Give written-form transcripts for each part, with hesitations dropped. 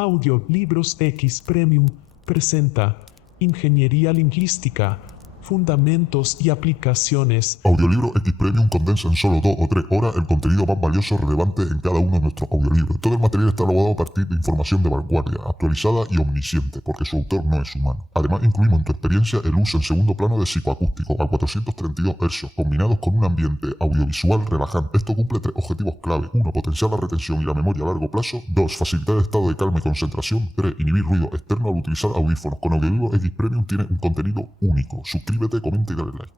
Audiolibros X Premium presenta Ingeniería Lingüística, Fundamentos y Aplicaciones. Audiolibro X Premium condensa en solo 2 o 3 horas el contenido más valioso relevante en cada uno de nuestros audiolibros. Todo el material está elaborado a partir de información de vanguardia, actualizada y omnisciente, porque su autor no es humano. Además, incluimos en tu experiencia el uso en segundo plano de psicoacústico a 432 Hz, combinados con un ambiente audiovisual relajante. Esto cumple 3 objetivos clave. 1. Potenciar la retención y la memoria a largo plazo. 2. Facilitar el estado de calma y concentración. 3. Inhibir ruido externo al utilizar audífonos. Con Audiolibro X Premium tiene un contenido único. Suscríbete, comenta y dale like.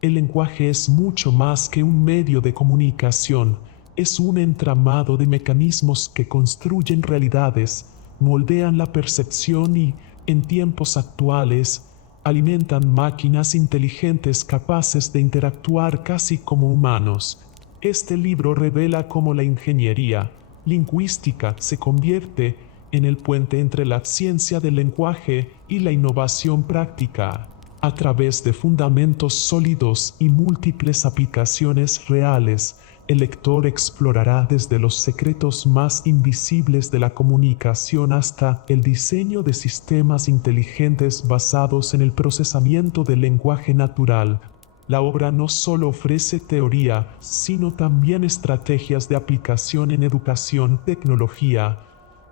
El lenguaje es mucho más que un medio de comunicación. Es un entramado de mecanismos que construyen realidades, moldean la percepción y, en tiempos actuales, alimentan máquinas inteligentes capaces de interactuar casi como humanos. Este libro revela cómo la ingeniería lingüística se convierte en el puente entre la ciencia del lenguaje y la innovación práctica. A través de fundamentos sólidos y múltiples aplicaciones reales, el lector explorará desde los secretos más invisibles de la comunicación hasta el diseño de sistemas inteligentes basados en el procesamiento del lenguaje natural. La obra no solo ofrece teoría, sino también estrategias de aplicación en educación, tecnología,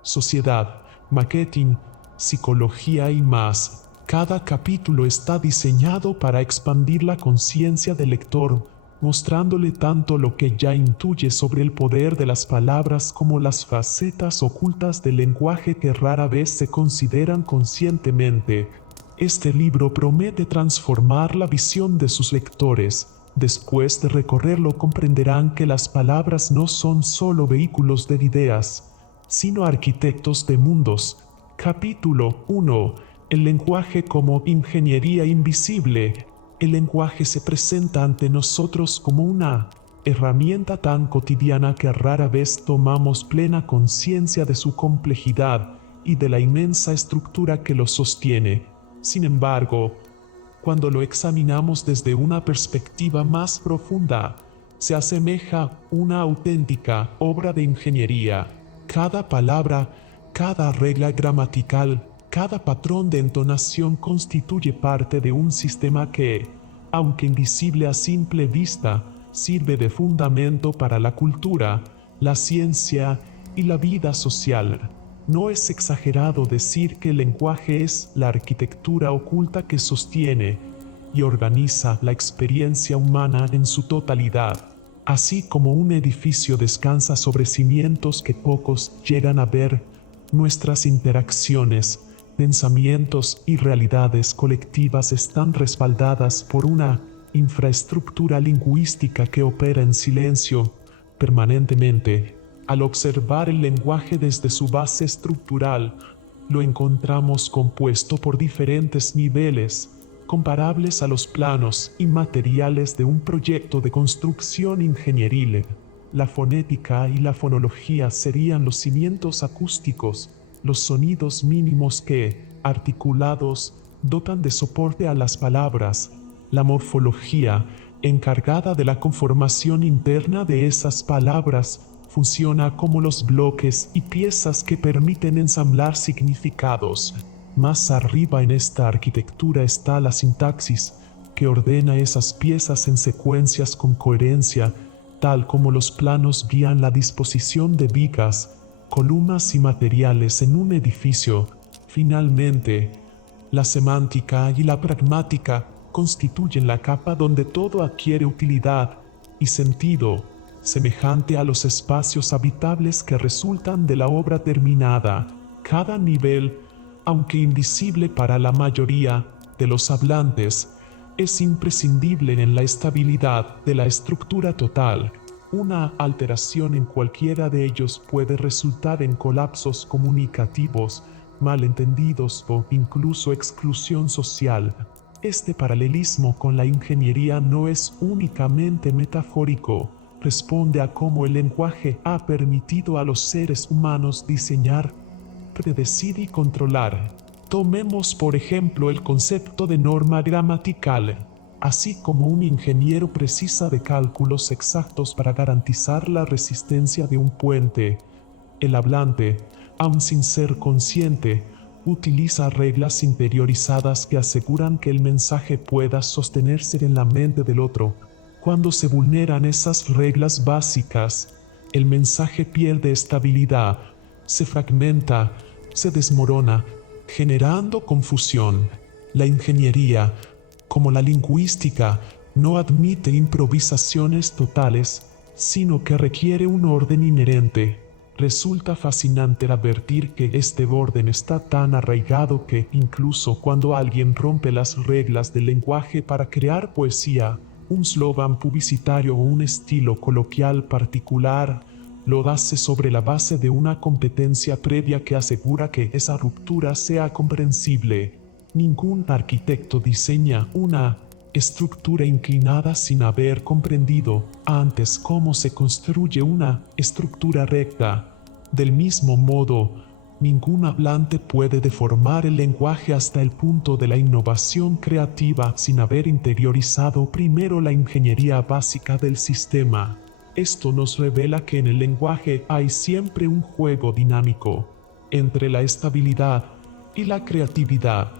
sociedad, marketing, psicología y más. Cada capítulo está diseñado para expandir la conciencia del lector, mostrándole tanto lo que ya intuye sobre el poder de las palabras como las facetas ocultas del lenguaje que rara vez se consideran conscientemente. Este libro promete transformar la visión de sus lectores. Después de recorrerlo comprenderán que las palabras no son solo vehículos de ideas, sino arquitectos de mundos. Capítulo 1. El lenguaje como ingeniería invisible. El lenguaje se presenta ante nosotros como una herramienta tan cotidiana que rara vez tomamos plena conciencia de su complejidad y de la inmensa estructura que lo sostiene. Sin embargo, cuando lo examinamos desde una perspectiva más profunda, se asemeja a una auténtica obra de ingeniería. Cada palabra, cada regla gramatical, cada patrón de entonación constituye parte de un sistema que, aunque invisible a simple vista, sirve de fundamento para la cultura, la ciencia y la vida social. No es exagerado decir que el lenguaje es la arquitectura oculta que sostiene y organiza la experiencia humana en su totalidad. Así como un edificio descansa sobre cimientos que pocos llegan a ver, nuestras interacciones, pensamientos y realidades colectivas están respaldadas por una infraestructura lingüística que opera en silencio permanentemente. Al observar el lenguaje desde su base estructural, lo encontramos compuesto por diferentes niveles, comparables a los planos inmateriales de un proyecto de construcción ingenieril. La fonética y la fonología serían los cimientos acústicos, los sonidos mínimos que, articulados, dotan de soporte a las palabras. La morfología, encargada de la conformación interna de esas palabras, funciona como los bloques y piezas que permiten ensamblar significados. Más arriba en esta arquitectura está la sintaxis, que ordena esas piezas en secuencias con coherencia, tal como los planos guían la disposición de vigas, columnas y materiales en un edificio. Finalmente, la semántica y la pragmática constituyen la capa donde todo adquiere utilidad y sentido, semejante a los espacios habitables que resultan de la obra terminada. Cada nivel, aunque invisible para la mayoría de los hablantes, es imprescindible en la estabilidad de la estructura total. Una alteración en cualquiera de ellos puede resultar en colapsos comunicativos, malentendidos o incluso exclusión social. Este paralelismo con la ingeniería no es únicamente metafórico, responde a cómo el lenguaje ha permitido a los seres humanos diseñar, predecir y controlar. Tomemos por ejemplo el concepto de norma gramatical. Así como un ingeniero precisa de cálculos exactos para garantizar la resistencia de un puente, el hablante aun sin ser consciente, utiliza reglas interiorizadas que aseguran que el mensaje pueda sostenerse en la mente del otro. Cuando se vulneran esas reglas básicas, el mensaje pierde estabilidad, se fragmenta, se desmorona, generando confusión. La ingeniería, como la lingüística, no admite improvisaciones totales, sino que requiere un orden inherente. Resulta fascinante advertir que este orden está tan arraigado que incluso cuando alguien rompe las reglas del lenguaje para crear poesía, un slogan publicitario o un estilo coloquial particular, lo hace sobre la base de una competencia previa que asegura que esa ruptura sea comprensible. Ningún arquitecto diseña una estructura inclinada sin haber comprendido antes cómo se construye una estructura recta. Del mismo modo, ningún hablante puede deformar el lenguaje hasta el punto de la innovación creativa sin haber interiorizado primero la ingeniería básica del sistema. Esto nos revela que en el lenguaje hay siempre un juego dinámico entre la estabilidad y la creatividad,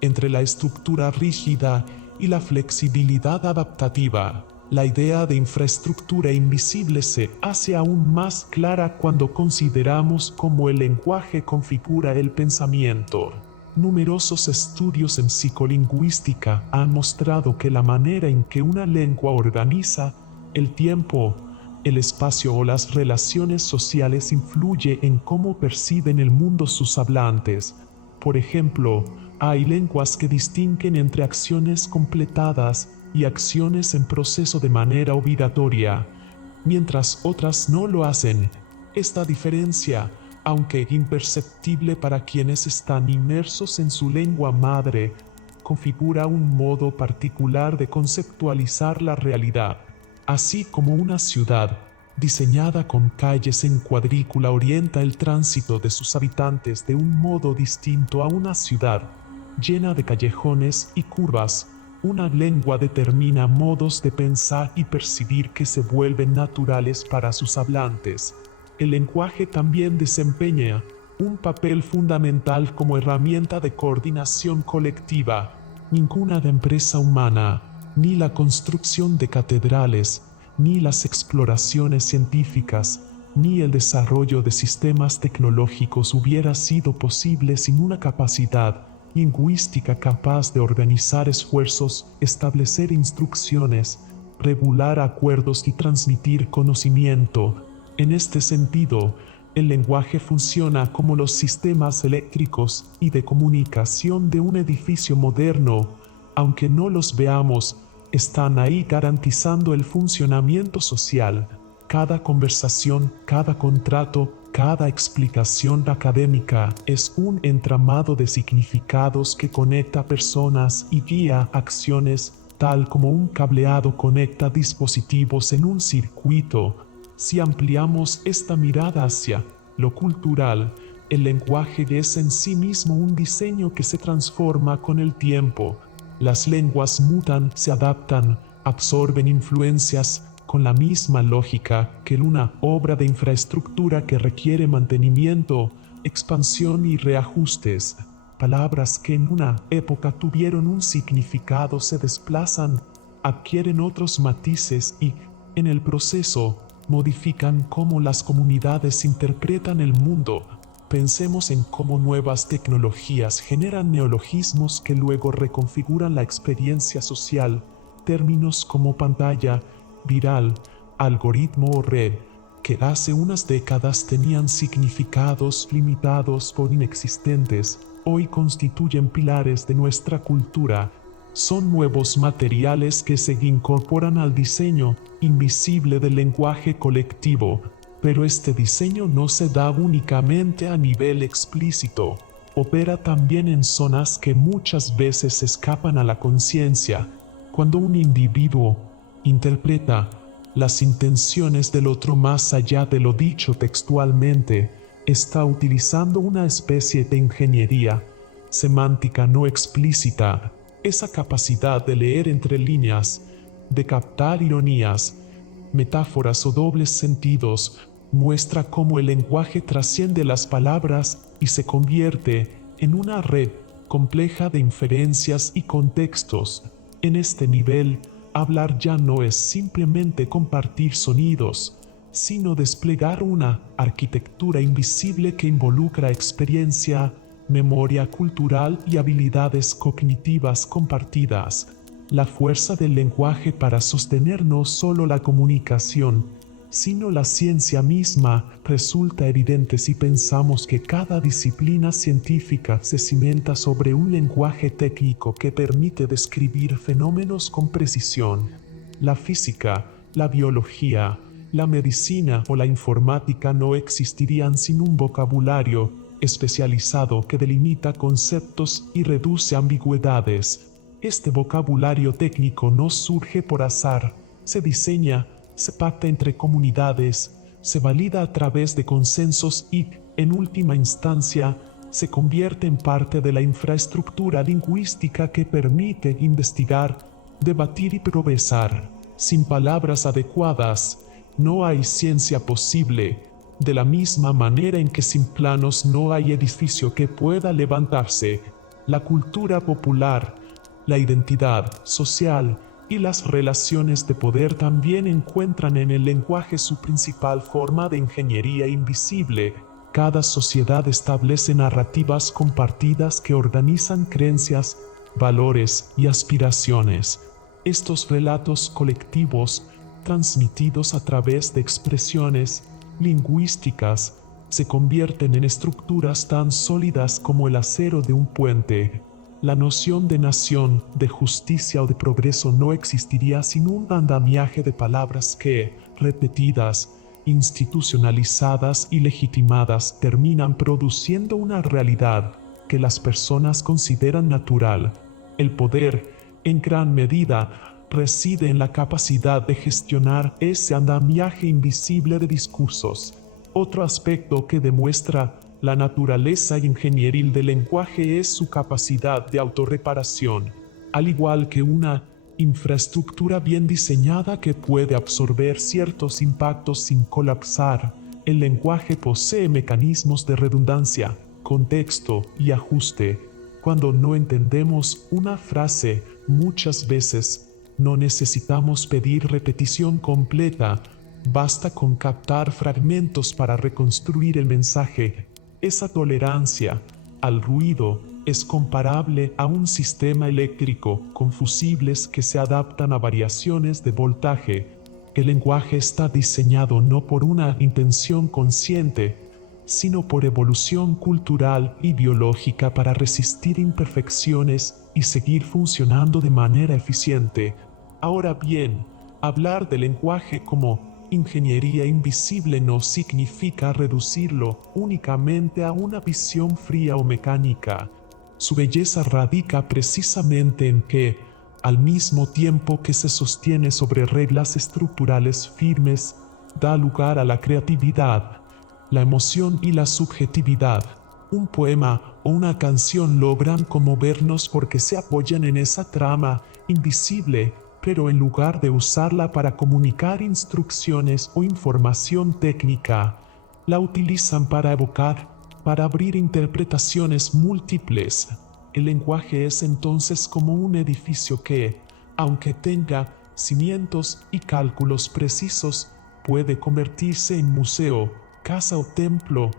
entre la estructura rígida y la flexibilidad adaptativa. La idea de infraestructura invisible se hace aún más clara cuando consideramos cómo el lenguaje configura el pensamiento. Numerosos estudios en psicolingüística han mostrado que la manera en que una lengua organiza el tiempo, el espacio o las relaciones sociales influye en cómo perciben el mundo sus hablantes. Por ejemplo, hay lenguas que distinguen entre acciones completadas y acciones en proceso de manera obligatoria, mientras otras no lo hacen. Esta diferencia, aunque imperceptible para quienes están inmersos en su lengua madre, configura un modo particular de conceptualizar la realidad. Así como una ciudad diseñada con calles en cuadrícula orienta el tránsito de sus habitantes de un modo distinto a una ciudad llena de callejones y curvas, una lengua determina modos de pensar y percibir que se vuelven naturales para sus hablantes. El lenguaje también desempeña un papel fundamental como herramienta de coordinación colectiva. Ninguna empresa humana, ni la construcción de catedrales, ni las exploraciones científicas, ni el desarrollo de sistemas tecnológicos hubiera sido posible sin una capacidad lingüística capaz de organizar esfuerzos, establecer instrucciones, regular acuerdos y transmitir conocimiento. En este sentido, el lenguaje funciona como los sistemas eléctricos y de comunicación de un edificio moderno. Aunque no los veamos, están ahí garantizando el funcionamiento social. Cada conversación, cada contrato, cada explicación académica es un entramado de significados que conecta personas y guía acciones, tal como un cableado conecta dispositivos en un circuito. Si ampliamos esta mirada hacia lo cultural, el lenguaje es en sí mismo un diseño que se transforma con el tiempo. Las lenguas mutan, se adaptan, absorben influencias, con la misma lógica que una obra de infraestructura que requiere mantenimiento, expansión y reajustes. Palabras que en una época tuvieron un significado se desplazan, adquieren otros matices y, en el proceso, modifican cómo las comunidades interpretan el mundo. Pensemos en cómo nuevas tecnologías generan neologismos que luego reconfiguran la experiencia social. Términos como pantalla, viral, algoritmo o red, que hace unas décadas tenían significados limitados o inexistentes, hoy constituyen pilares de nuestra cultura. Son nuevos materiales que se incorporan al diseño invisible del lenguaje colectivo, pero este diseño no se da únicamente a nivel explícito, opera también en zonas que muchas veces escapan a la conciencia. Cuando un individuo interpreta las intenciones del otro más allá de lo dicho textualmente, está utilizando una especie de ingeniería semántica no explícita. Esa capacidad de leer entre líneas, de captar ironías, metáforas o dobles sentidos, muestra cómo el lenguaje trasciende las palabras y se convierte en una red compleja de inferencias y contextos. En este nivel, hablar ya no es simplemente compartir sonidos, sino desplegar una arquitectura invisible que involucra experiencia, memoria cultural y habilidades cognitivas compartidas. La fuerza del lenguaje para sostener no solo la comunicación, sino la ciencia misma resulta evidente si pensamos que cada disciplina científica se cimenta sobre un lenguaje técnico que permite describir fenómenos con precisión. La física, la biología, la medicina o la informática no existirían sin un vocabulario especializado que delimita conceptos y reduce ambigüedades. Este vocabulario técnico no surge por azar, se diseña, se pacta entre comunidades, se valida a través de consensos y, en última instancia, se convierte en parte de la infraestructura lingüística que permite investigar, debatir y progresar. Sin palabras adecuadas, no hay ciencia posible, de la misma manera en que sin planos no hay edificio que pueda levantarse. La cultura popular, la identidad social y las relaciones de poder también encuentran en el lenguaje su principal forma de ingeniería invisible. Cada sociedad establece narrativas compartidas que organizan creencias, valores y aspiraciones. Estos relatos colectivos, transmitidos a través de expresiones lingüísticas, se convierten en estructuras tan sólidas como el acero de un puente. La noción de nación, de justicia o de progreso no existiría sin un andamiaje de palabras que, repetidas, institucionalizadas y legitimadas, terminan produciendo una realidad que las personas consideran natural. El poder, en gran medida, reside en la capacidad de gestionar ese andamiaje invisible de discursos. Otro aspecto que demuestra la naturaleza ingenieril del lenguaje es su capacidad de autorreparación. Al igual que una infraestructura bien diseñada que puede absorber ciertos impactos sin colapsar, el lenguaje posee mecanismos de redundancia, contexto y ajuste. Cuando no entendemos una frase, muchas veces no necesitamos pedir repetición completa, basta con captar fragmentos para reconstruir el mensaje. Esa tolerancia al ruido es comparable a un sistema eléctrico con fusibles que se adaptan a variaciones de voltaje. El lenguaje está diseñado no por una intención consciente, sino por evolución cultural y biológica para resistir imperfecciones y seguir funcionando de manera eficiente. Ahora bien, hablar del lenguaje como ingeniería invisible no significa reducirlo únicamente a una visión fría o mecánica. Su belleza radica precisamente en que, al mismo tiempo que se sostiene sobre reglas estructurales firmes, da lugar a la creatividad, la emoción y la subjetividad. Un poema o una canción logran conmovernos porque se apoyan en esa trama invisible, pero en lugar de usarla para comunicar instrucciones o información técnica, la utilizan para evocar, para abrir interpretaciones múltiples. El lenguaje es entonces como un edificio que, aunque tenga cimientos y cálculos precisos, puede convertirse en museo, casa o templo,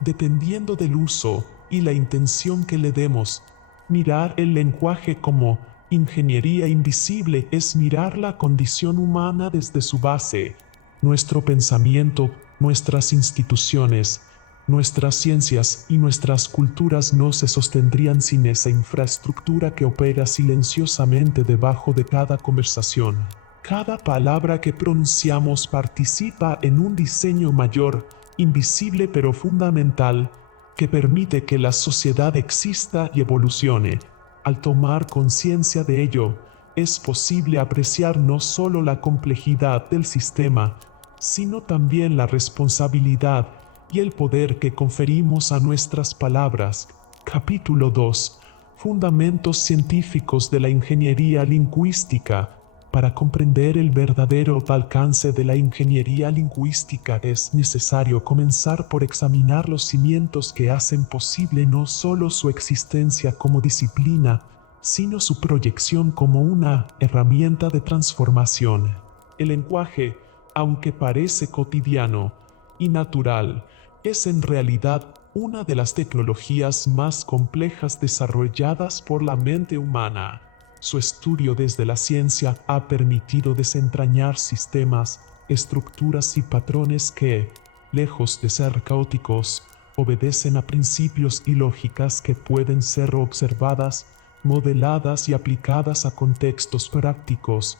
dependiendo del uso y la intención que le demos. Mirar el lenguaje como ingeniería invisible es mirar la condición humana desde su base. Nuestro pensamiento, nuestras instituciones, nuestras ciencias y nuestras culturas no se sostendrían sin esa infraestructura que opera silenciosamente debajo de cada conversación. Cada palabra que pronunciamos participa en un diseño mayor, invisible pero fundamental, que permite que la sociedad exista y evolucione. Al tomar conciencia de ello, es posible apreciar no solo la complejidad del sistema, sino también la responsabilidad y el poder que conferimos a nuestras palabras. Capítulo 2. Fundamentos científicos de la ingeniería lingüística. Para comprender el verdadero alcance de la ingeniería lingüística es necesario comenzar por examinar los cimientos que hacen posible no solo su existencia como disciplina, sino su proyección como una herramienta de transformación. El lenguaje, aunque parece cotidiano y natural, es en realidad una de las tecnologías más complejas desarrolladas por la mente humana. Su estudio desde la ciencia ha permitido desentrañar sistemas, estructuras y patrones que, lejos de ser caóticos, obedecen a principios y lógicas que pueden ser observadas, modeladas y aplicadas a contextos prácticos,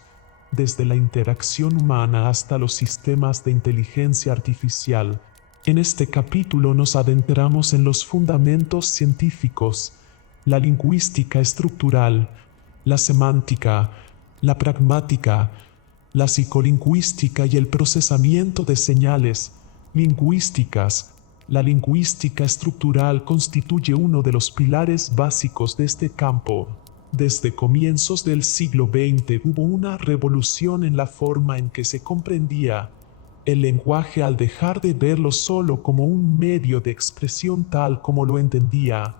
desde la interacción humana hasta los sistemas de inteligencia artificial. En este capítulo nos adentramos en los fundamentos científicos, la lingüística estructural, la semántica, la pragmática, la psicolingüística y el procesamiento de señales lingüísticas. La lingüística estructural constituye uno de los pilares básicos de este campo. Desde comienzos del siglo XX hubo una revolución en la forma en que se comprendía el lenguaje al dejar de verlo solo como un medio de expresión tal como lo entendía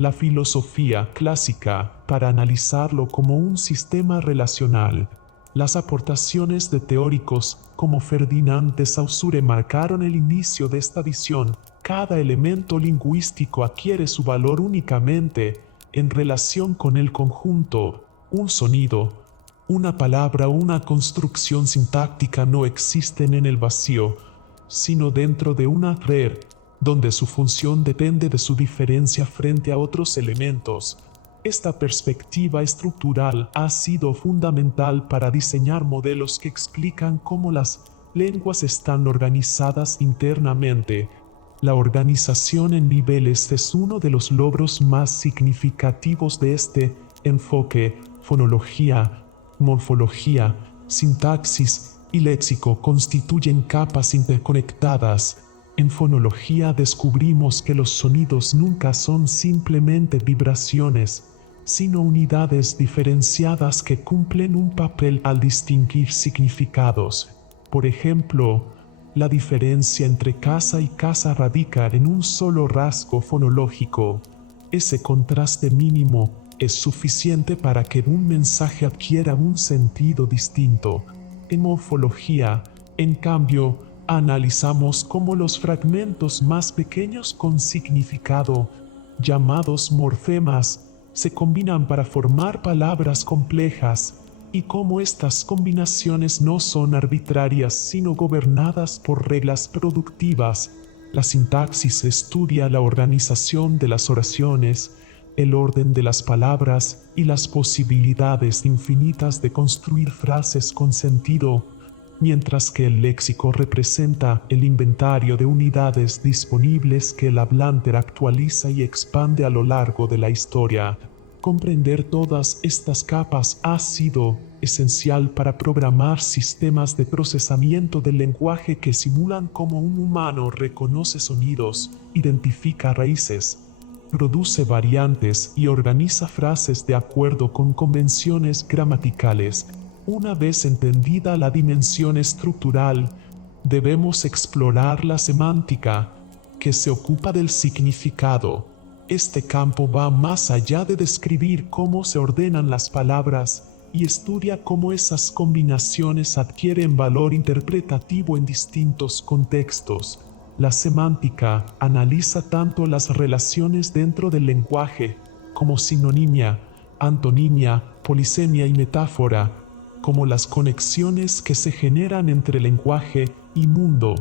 la filosofía clásica para analizarlo como un sistema relacional. Las aportaciones de teóricos como Ferdinand de Saussure marcaron el inicio de esta visión. Cada elemento lingüístico adquiere su valor únicamente en relación con el conjunto. Un sonido, una palabra o una construcción sintáctica no existen en el vacío, sino dentro de una red, donde su función depende de su diferencia frente a otros elementos. Esta perspectiva estructural ha sido fundamental para diseñar modelos que explican cómo las lenguas están organizadas internamente. La organización en niveles es uno de los logros más significativos de este enfoque. Fonología, morfología, sintaxis y léxico constituyen capas interconectadas. En fonología descubrimos que los sonidos nunca son simplemente vibraciones, sino unidades diferenciadas que cumplen un papel al distinguir significados. Por ejemplo, la diferencia entre casa y casa radica en un solo rasgo fonológico. Ese contraste mínimo es suficiente para que un mensaje adquiera un sentido distinto. En morfología, en cambio, analizamos cómo los fragmentos más pequeños con significado, llamados morfemas, se combinan para formar palabras complejas, y cómo estas combinaciones no son arbitrarias sino gobernadas por reglas productivas. La sintaxis estudia la organización de las oraciones, el orden de las palabras y las posibilidades infinitas de construir frases con sentido, mientras que el léxico representa el inventario de unidades disponibles que el hablante actualiza y expande a lo largo de la historia. Comprender todas estas capas ha sido esencial para programar sistemas de procesamiento del lenguaje que simulan cómo un humano reconoce sonidos, identifica raíces, produce variantes y organiza frases de acuerdo con convenciones gramaticales. Una vez entendida la dimensión estructural, debemos explorar la semántica, que se ocupa del significado. Este campo va más allá de describir cómo se ordenan las palabras y estudia cómo esas combinaciones adquieren valor interpretativo en distintos contextos. La semántica analiza tanto las relaciones dentro del lenguaje, como sinonimia, antonimia, polisemia y metáfora, como las conexiones que se generan entre lenguaje y mundo.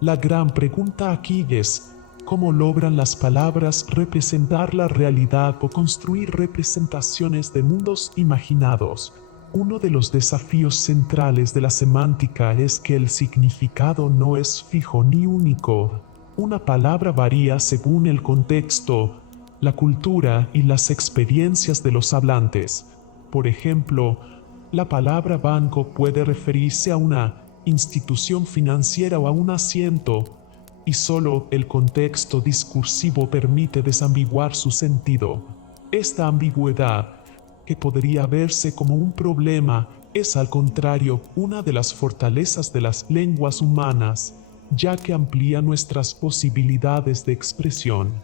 La gran pregunta aquí es, ¿cómo logran las palabras representar la realidad o construir representaciones de mundos imaginados? Uno de los desafíos centrales de la semántica es que el significado no es fijo ni único. Una palabra varía según el contexto, la cultura y las experiencias de los hablantes. Por ejemplo, la palabra banco puede referirse a una institución financiera o a un asiento, y solo el contexto discursivo permite desambiguar su sentido. Esta ambigüedad, que podría verse como un problema, Es al contrario una de las fortalezas de las lenguas humanas, ya que amplía nuestras posibilidades de expresión.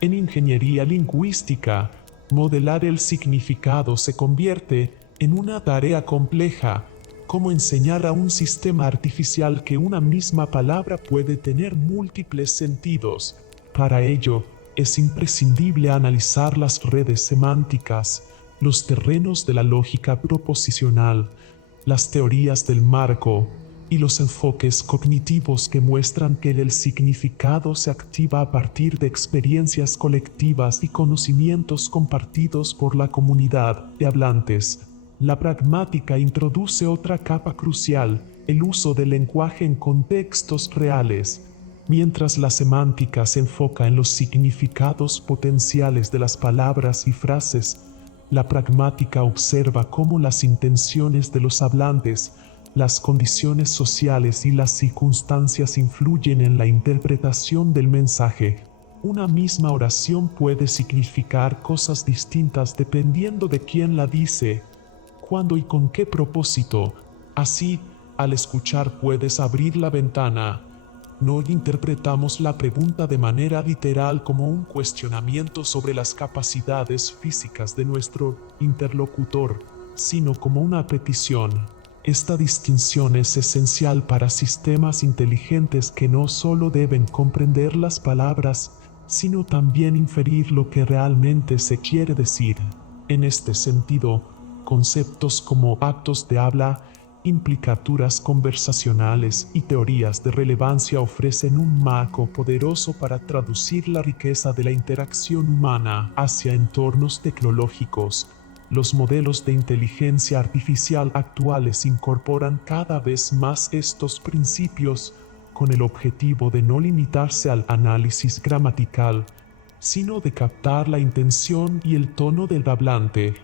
En ingeniería lingüística, modelar el significado se convierte en una tarea compleja, como enseñar a un sistema artificial que una misma palabra puede tener múltiples sentidos. Para ello, es imprescindible analizar las redes semánticas, los terrenos de la lógica proposicional, las teorías del marco y los enfoques cognitivos que muestran que el significado se activa a partir de experiencias colectivas y conocimientos compartidos por la comunidad de hablantes. La pragmática introduce otra capa crucial, el uso del lenguaje en contextos reales. Mientras la semántica se enfoca en los significados potenciales de las palabras y frases, la pragmática observa cómo las intenciones de los hablantes, las condiciones sociales y las circunstancias influyen en la interpretación del mensaje. Una misma oración puede significar cosas distintas dependiendo de quién la dice, cuándo y con qué propósito. Así, al escuchar puedes abrir la ventana. No interpretamos la pregunta de manera literal como un cuestionamiento sobre las capacidades físicas de nuestro interlocutor, sino como una petición. Esta distinción es esencial para sistemas inteligentes que no solo deben comprender las palabras, sino también inferir lo que realmente se quiere decir. En este sentido, conceptos como actos de habla, implicaturas conversacionales y teorías de relevancia ofrecen un marco poderoso para traducir la riqueza de la interacción humana hacia entornos tecnológicos. Los modelos de inteligencia artificial actuales incorporan cada vez más estos principios con el objetivo de no limitarse al análisis gramatical, sino de captar la intención y el tono del hablante.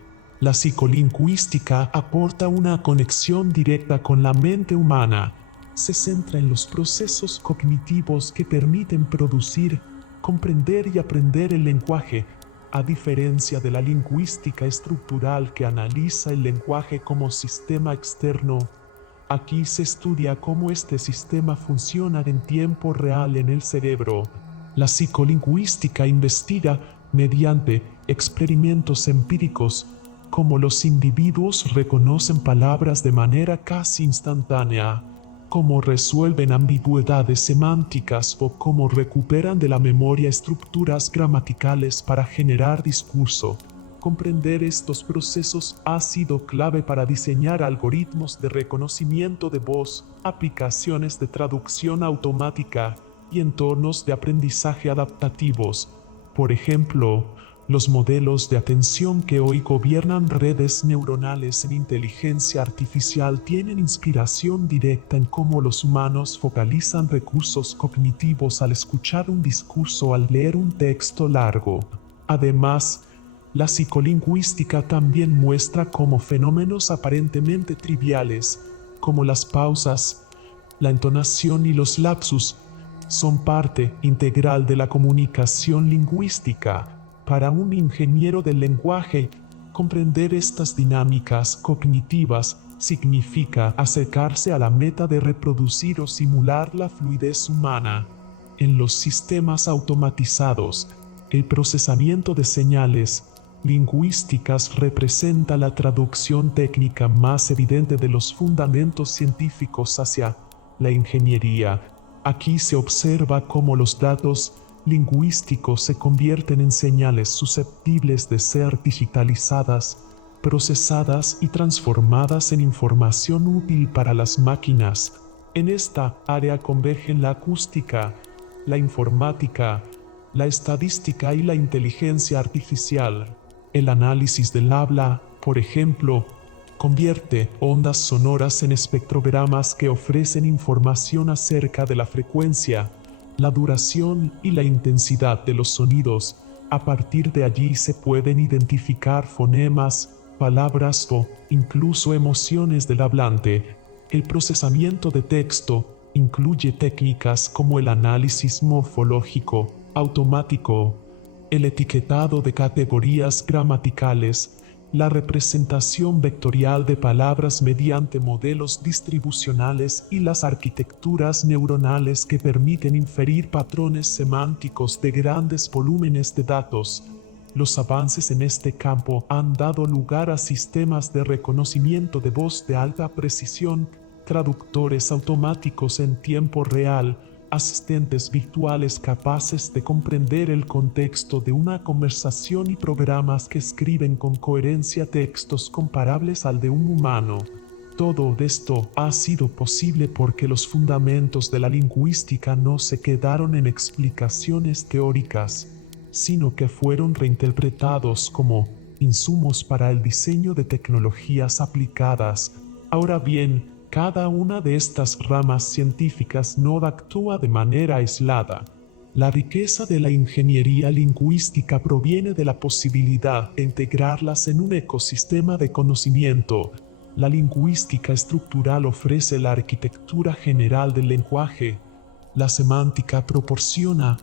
La psicolingüística aporta una conexión directa con la mente humana. Se centra en los procesos cognitivos que permiten producir, comprender y aprender el lenguaje, a diferencia de la lingüística estructural que analiza el lenguaje como sistema externo. Aquí se estudia cómo este sistema funciona en tiempo real en el cerebro. La psicolingüística investiga, mediante experimentos empíricos, cómo los individuos reconocen palabras de manera casi instantánea, cómo resuelven ambigüedades semánticas o cómo recuperan de la memoria estructuras gramaticales para generar discurso. Comprender estos procesos ha sido clave para diseñar algoritmos de reconocimiento de voz, aplicaciones de traducción automática y entornos de aprendizaje adaptativos. Por ejemplo, los modelos de atención que hoy gobiernan redes neuronales en inteligencia artificial tienen inspiración directa en cómo los humanos focalizan recursos cognitivos al escuchar un discurso o al leer un texto largo. Además, la psicolingüística también muestra cómo fenómenos aparentemente triviales, como las pausas, la entonación y los lapsus, son parte integral de la comunicación lingüística. Para un ingeniero del lenguaje, comprender estas dinámicas cognitivas significa acercarse a la meta de reproducir o simular la fluidez humana. En los sistemas automatizados, el procesamiento de señales lingüísticas representa la traducción técnica más evidente de los fundamentos científicos hacia la ingeniería. Aquí se observa cómo los datos lingüísticos se convierten en señales susceptibles de ser digitalizadas, procesadas y transformadas en información útil para las máquinas. En esta área convergen la acústica, la informática, la estadística y la inteligencia artificial. El análisis del habla, por ejemplo, convierte ondas sonoras en espectrogramas que ofrecen información acerca de la frecuencia, la duración y la intensidad de los sonidos. A partir de allí se pueden identificar fonemas, palabras o incluso emociones del hablante. El procesamiento de texto incluye técnicas como el análisis morfológico automático, el etiquetado de categorías gramaticales la representación vectorial de palabras mediante modelos distribucionales y las arquitecturas neuronales que permiten inferir patrones semánticos de grandes volúmenes de datos. Los avances en este campo han dado lugar a sistemas de reconocimiento de voz de alta precisión, traductores automáticos en tiempo real, asistentes virtuales capaces de comprender el contexto de una conversación y programas que escriben con coherencia textos comparables al de un humano. Todo esto ha sido posible porque los fundamentos de la lingüística no se quedaron en explicaciones teóricas, sino que fueron reinterpretados como insumos para el diseño de tecnologías aplicadas. Ahora bien, cada una de estas ramas científicas no actúa de manera aislada. La riqueza de la ingeniería lingüística proviene de la posibilidad de integrarlas en un ecosistema de conocimiento. La lingüística estructural ofrece la arquitectura general del lenguaje. La semántica proporciona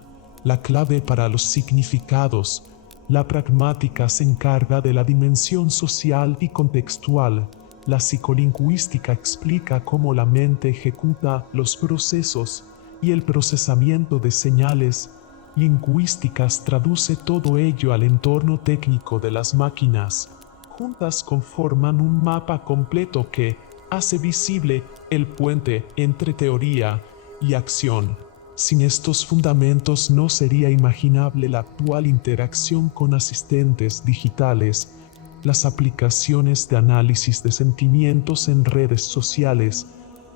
la clave para los significados. La pragmática se encarga de la dimensión social y contextual. La psicolingüística explica cómo la mente ejecuta los procesos y el procesamiento de señales lingüísticas traduce todo ello al entorno técnico de las máquinas. Juntas conforman un mapa completo que hace visible el puente entre teoría y acción. Sin estos fundamentos no sería imaginable la actual interacción con asistentes digitales, las aplicaciones de análisis de sentimientos en redes sociales,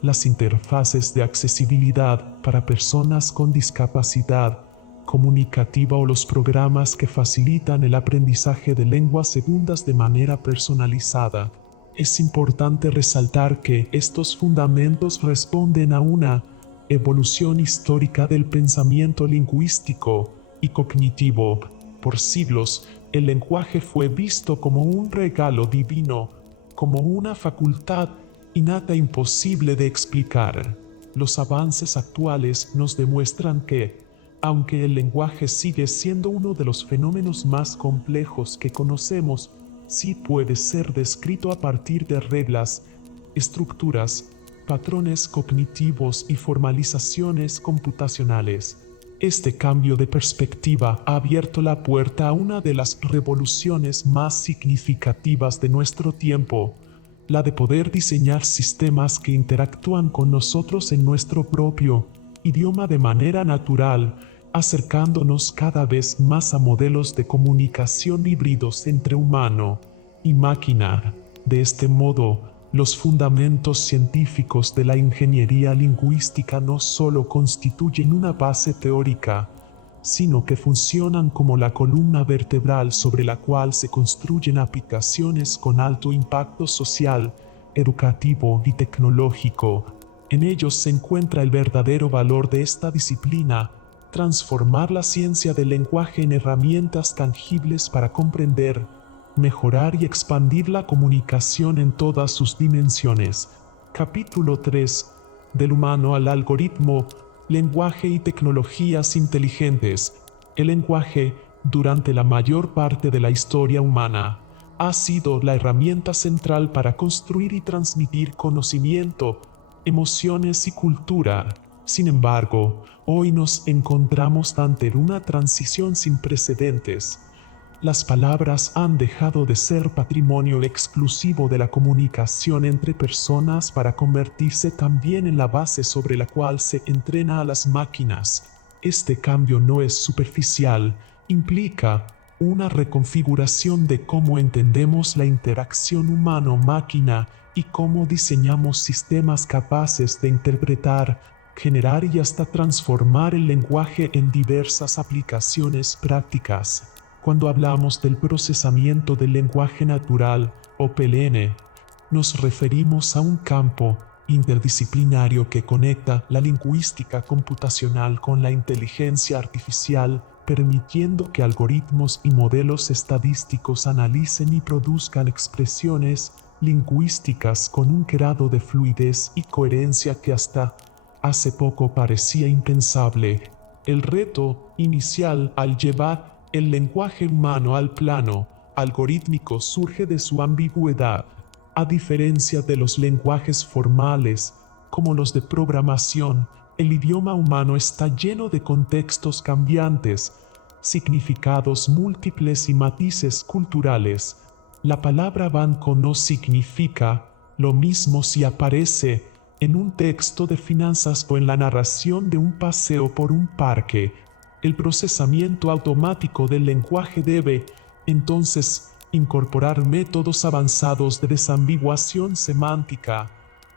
las interfaces de accesibilidad para personas con discapacidad comunicativa o los programas que facilitan el aprendizaje de lenguas segundas de manera personalizada. Es importante resaltar que estos fundamentos responden a una evolución histórica del pensamiento lingüístico y cognitivo. Por siglos, el lenguaje fue visto como un regalo divino, como una facultad innata imposible de explicar. Los avances actuales nos demuestran que, aunque el lenguaje sigue siendo uno de los fenómenos más complejos que conocemos, sí puede ser descrito a partir de reglas, estructuras, patrones cognitivos y formalizaciones computacionales. Este cambio de perspectiva ha abierto la puerta a una de las revoluciones más significativas de nuestro tiempo, la de poder diseñar sistemas que interactúan con nosotros en nuestro propio idioma de manera natural, acercándonos cada vez más a modelos de comunicación híbridos entre humano y máquina. De este modo, los fundamentos científicos de la ingeniería lingüística no solo constituyen una base teórica, sino que funcionan como la columna vertebral sobre la cual se construyen aplicaciones con alto impacto social, educativo y tecnológico. En ellos se encuentra el verdadero valor de esta disciplina: transformar la ciencia del lenguaje en herramientas tangibles para comprender, mejorar y expandir la comunicación en todas sus dimensiones. Capítulo 3. Del humano al algoritmo, lenguaje y tecnologías inteligentes. El lenguaje, durante la mayor parte de la historia humana, ha sido la herramienta central para construir y transmitir conocimiento, emociones y cultura. Sin embargo, hoy nos encontramos ante una transición sin precedentes. Las palabras han dejado de ser patrimonio exclusivo de la comunicación entre personas para convertirse también en la base sobre la cual se entrena a las máquinas. Este cambio no es superficial, implica una reconfiguración de cómo entendemos la interacción humano-máquina y cómo diseñamos sistemas capaces de interpretar, generar y hasta transformar el lenguaje en diversas aplicaciones prácticas. Cuando hablamos del procesamiento del lenguaje natural, o PLN, nos referimos a un campo interdisciplinario que conecta la lingüística computacional con la inteligencia artificial, permitiendo que algoritmos y modelos estadísticos analicen y produzcan expresiones lingüísticas con un grado de fluidez y coherencia que hasta hace poco parecía impensable. El reto inicial al llevar el lenguaje humano al plano algorítmico surge de su ambigüedad. A diferencia de los lenguajes formales, como los de programación, el idioma humano está lleno de contextos cambiantes, significados múltiples y matices culturales. La palabra banco no significa lo mismo si aparece en un texto de finanzas o en la narración de un paseo por un parque. El procesamiento automático del lenguaje debe, entonces, incorporar métodos avanzados de desambiguación semántica,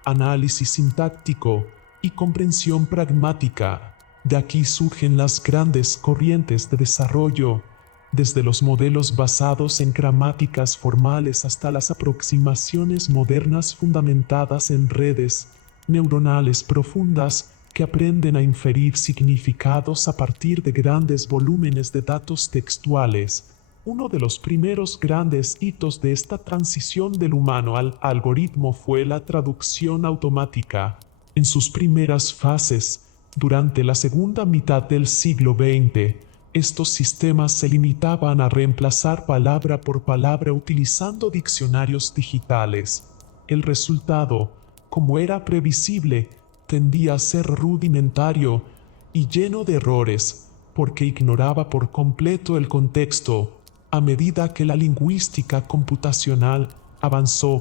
análisis sintáctico y comprensión pragmática. De aquí surgen las grandes corrientes de desarrollo, desde los modelos basados en gramáticas formales hasta las aproximaciones modernas fundamentadas en redes neuronales profundas que aprenden a inferir significados a partir de grandes volúmenes de datos textuales. Uno de los primeros grandes hitos de esta transición del humano al algoritmo fue la traducción automática. En sus primeras fases, durante la segunda mitad del siglo XX, estos sistemas se limitaban a reemplazar palabra por palabra utilizando diccionarios digitales. El resultado, como era previsible, tendía a ser rudimentario y lleno de errores, porque ignoraba por completo el contexto. A medida que la lingüística computacional avanzó,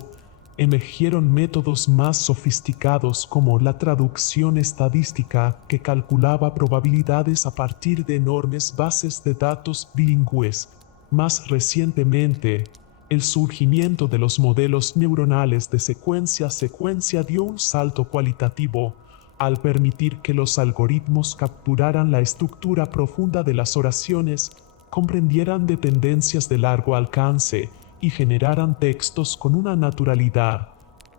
emergieron métodos más sofisticados como la traducción estadística que calculaba probabilidades a partir de enormes bases de datos bilingües. Más recientemente, el surgimiento de los modelos neuronales de secuencia a secuencia dio un salto cualitativo al permitir que los algoritmos capturaran la estructura profunda de las oraciones, comprendieran dependencias de largo alcance y generaran textos con una naturalidad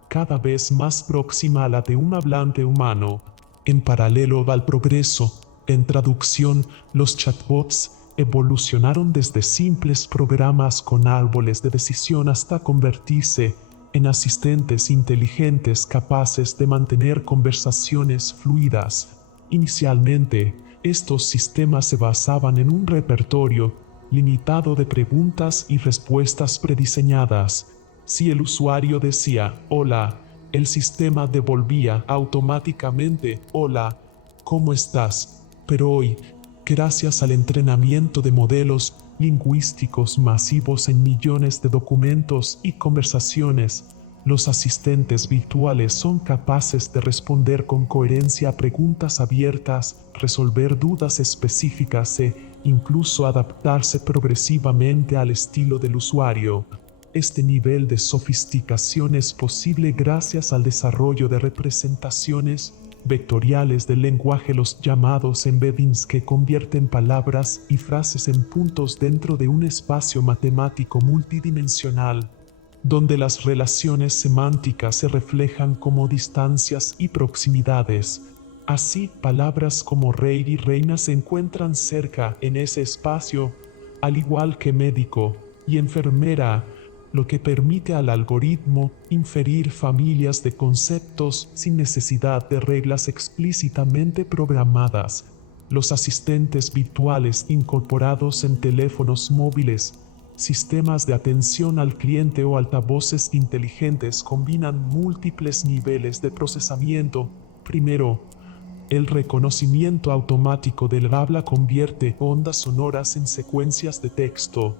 cada vez más próxima a la de un hablante humano. En paralelo al progreso en traducción, los chatbots evolucionaron desde simples programas con árboles de decisión hasta convertirse en asistentes inteligentes capaces de mantener conversaciones fluidas. Inicialmente, estos sistemas se basaban en un repertorio limitado de preguntas y respuestas prediseñadas. Si el usuario decía "Hola", el sistema devolvía automáticamente "Hola, ¿cómo estás?". Pero hoy, gracias al entrenamiento de modelos lingüísticos masivos en millones de documentos y conversaciones, los asistentes virtuales son capaces de responder con coherencia a preguntas abiertas, resolver dudas específicas e incluso adaptarse progresivamente al estilo del usuario. Este nivel de sofisticación es posible gracias al desarrollo de representaciones vectoriales del lenguaje, los llamados embeddings, que convierten palabras y frases en puntos dentro de un espacio matemático multidimensional, donde las relaciones semánticas se reflejan como distancias y proximidades. Así, palabras como rey y reina se encuentran cerca en ese espacio, al igual que médico y enfermera, lo que permite al algoritmo inferir familias de conceptos sin necesidad de reglas explícitamente programadas. Los asistentes virtuales incorporados en teléfonos móviles, sistemas de atención al cliente o altavoces inteligentes combinan múltiples niveles de procesamiento. Primero, el reconocimiento automático del habla convierte ondas sonoras en secuencias de texto.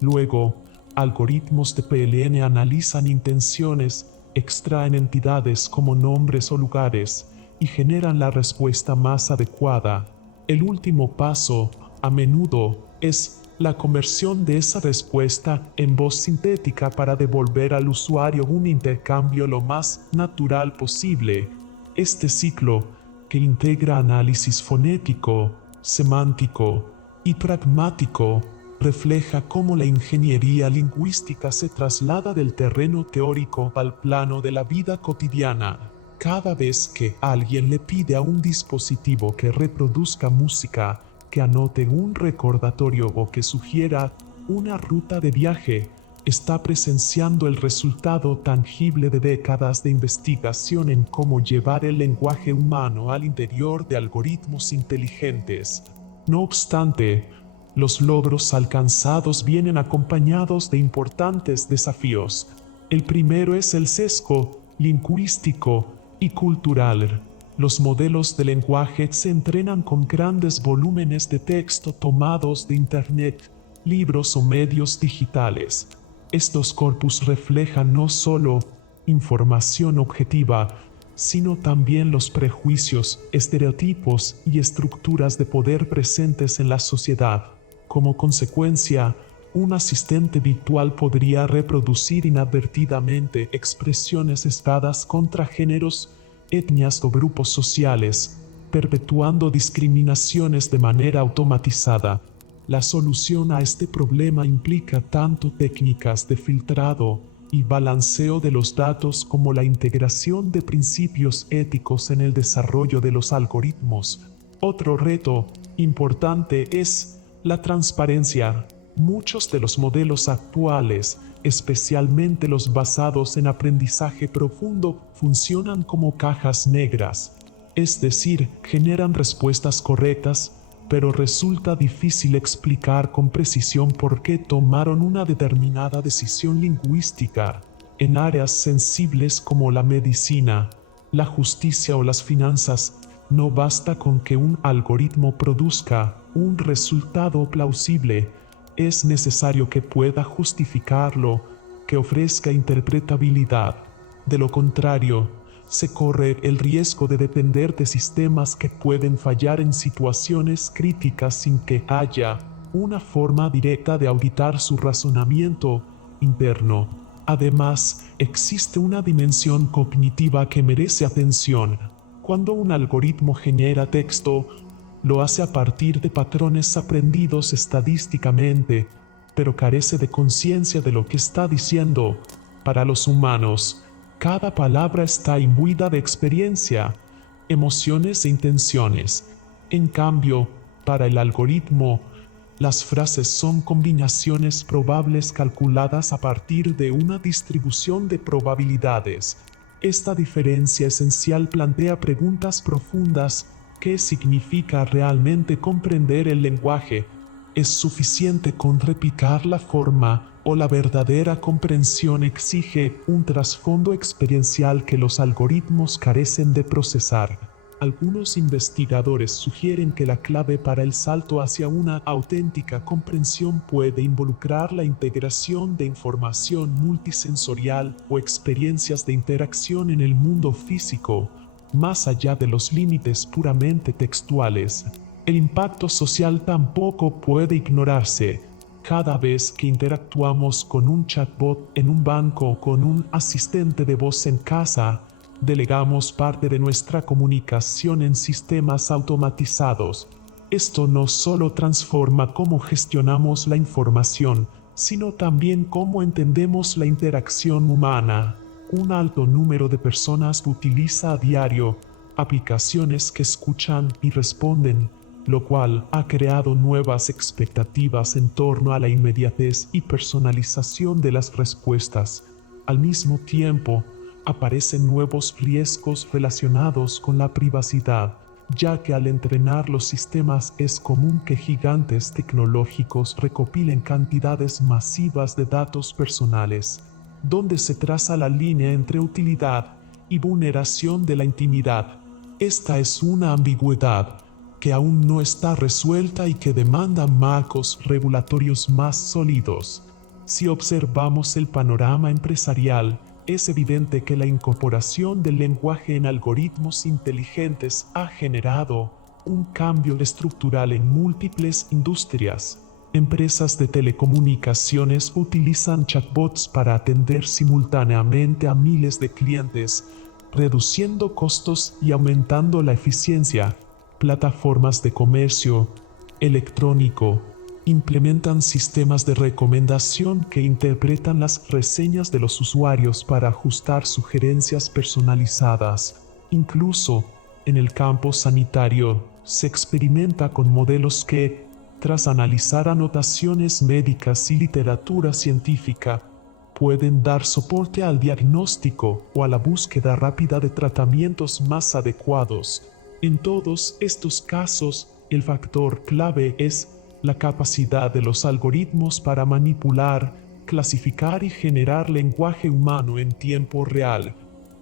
Luego, algoritmos de PLN analizan intenciones, extraen entidades como nombres o lugares y generan la respuesta más adecuada. El último paso, a menudo, es la conversión de esa respuesta en voz sintética para devolver al usuario un intercambio lo más natural posible. Este ciclo, que integra análisis fonético, semántico y pragmático, refleja cómo la ingeniería lingüística se traslada del terreno teórico al plano de la vida cotidiana. Cada vez que alguien le pide a un dispositivo que reproduzca música, que anote un recordatorio o que sugiera una ruta de viaje, está presenciando el resultado tangible de décadas de investigación en cómo llevar el lenguaje humano al interior de algoritmos inteligentes. No obstante, Los logros alcanzados vienen acompañados de importantes desafíos. El primero es el sesgo lingüístico y cultural. Los modelos de lenguaje se entrenan con grandes volúmenes de texto tomados de Internet, libros o medios digitales. Estos corpus reflejan no solo información objetiva, sino también los prejuicios, estereotipos y estructuras de poder presentes en la sociedad. Como consecuencia, un asistente virtual podría reproducir inadvertidamente expresiones sesgadas contra géneros, etnias o grupos sociales, perpetuando discriminaciones de manera automatizada. La solución a este problema implica tanto técnicas de filtrado y balanceo de los datos como la integración de principios éticos en el desarrollo de los algoritmos. Otro reto importante es la transparencia. Muchos de los modelos actuales, especialmente los basados en aprendizaje profundo, funcionan como cajas negras, es decir, generan respuestas correctas, pero resulta difícil explicar con precisión por qué tomaron una determinada decisión lingüística. En áreas sensibles como la medicina, la justicia o las finanzas, no basta con que un algoritmo produzca un resultado plausible. Es necesario que pueda justificarlo, que ofrezca interpretabilidad. De lo contrario, se corre el riesgo de depender de sistemas que pueden fallar en situaciones críticas sin que haya una forma directa de auditar su razonamiento interno. Además, existe una dimensión cognitiva que merece atención. Cuando un algoritmo genera texto, lo hace a partir de patrones aprendidos estadísticamente, pero carece de conciencia de lo que está diciendo. Para los humanos, cada palabra está imbuida de experiencia, emociones e intenciones. En cambio, para el algoritmo, las frases son combinaciones probables calculadas a partir de una distribución de probabilidades. Esta diferencia esencial plantea preguntas profundas. ¿Qué significa realmente comprender el lenguaje? ¿Es suficiente con replicar la forma o la verdadera comprensión exige un trasfondo experiencial que los algoritmos carecen de procesar? Algunos investigadores sugieren que la clave para el salto hacia una auténtica comprensión puede involucrar la integración de información multisensorial o experiencias de interacción en el mundo físico, más allá de los límites puramente textuales. El impacto social tampoco puede ignorarse. Cada vez que interactuamos con un chatbot en un banco o con un asistente de voz en casa, delegamos parte de nuestra comunicación en sistemas automatizados. Esto no solo transforma cómo gestionamos la información, sino también cómo entendemos la interacción humana. Un alto número de personas utiliza a diario aplicaciones que escuchan y responden, lo cual ha creado nuevas expectativas en torno a la inmediatez y personalización de las respuestas. Al mismo tiempo, aparecen nuevos riesgos relacionados con la privacidad, ya que al entrenar los sistemas es común que gigantes tecnológicos recopilen cantidades masivas de datos personales, donde se traza la línea entre utilidad y vulneración de la intimidad. Esta es una ambigüedad que aún no está resuelta y que demanda marcos regulatorios más sólidos. Si observamos el panorama empresarial, es evidente que la incorporación del lenguaje en algoritmos inteligentes ha generado un cambio estructural en múltiples industrias. Empresas de telecomunicaciones utilizan chatbots para atender simultáneamente a miles de clientes, reduciendo costos y aumentando la eficiencia. Plataformas de comercio electrónico implementan sistemas de recomendación que interpretan las reseñas de los usuarios para ajustar sugerencias personalizadas. Incluso, en el campo sanitario, se experimenta con modelos que, tras analizar anotaciones médicas y literatura científica, pueden dar soporte al diagnóstico o a la búsqueda rápida de tratamientos más adecuados. En todos estos casos, el factor clave es la capacidad de los algoritmos para manipular, clasificar y generar lenguaje humano en tiempo real.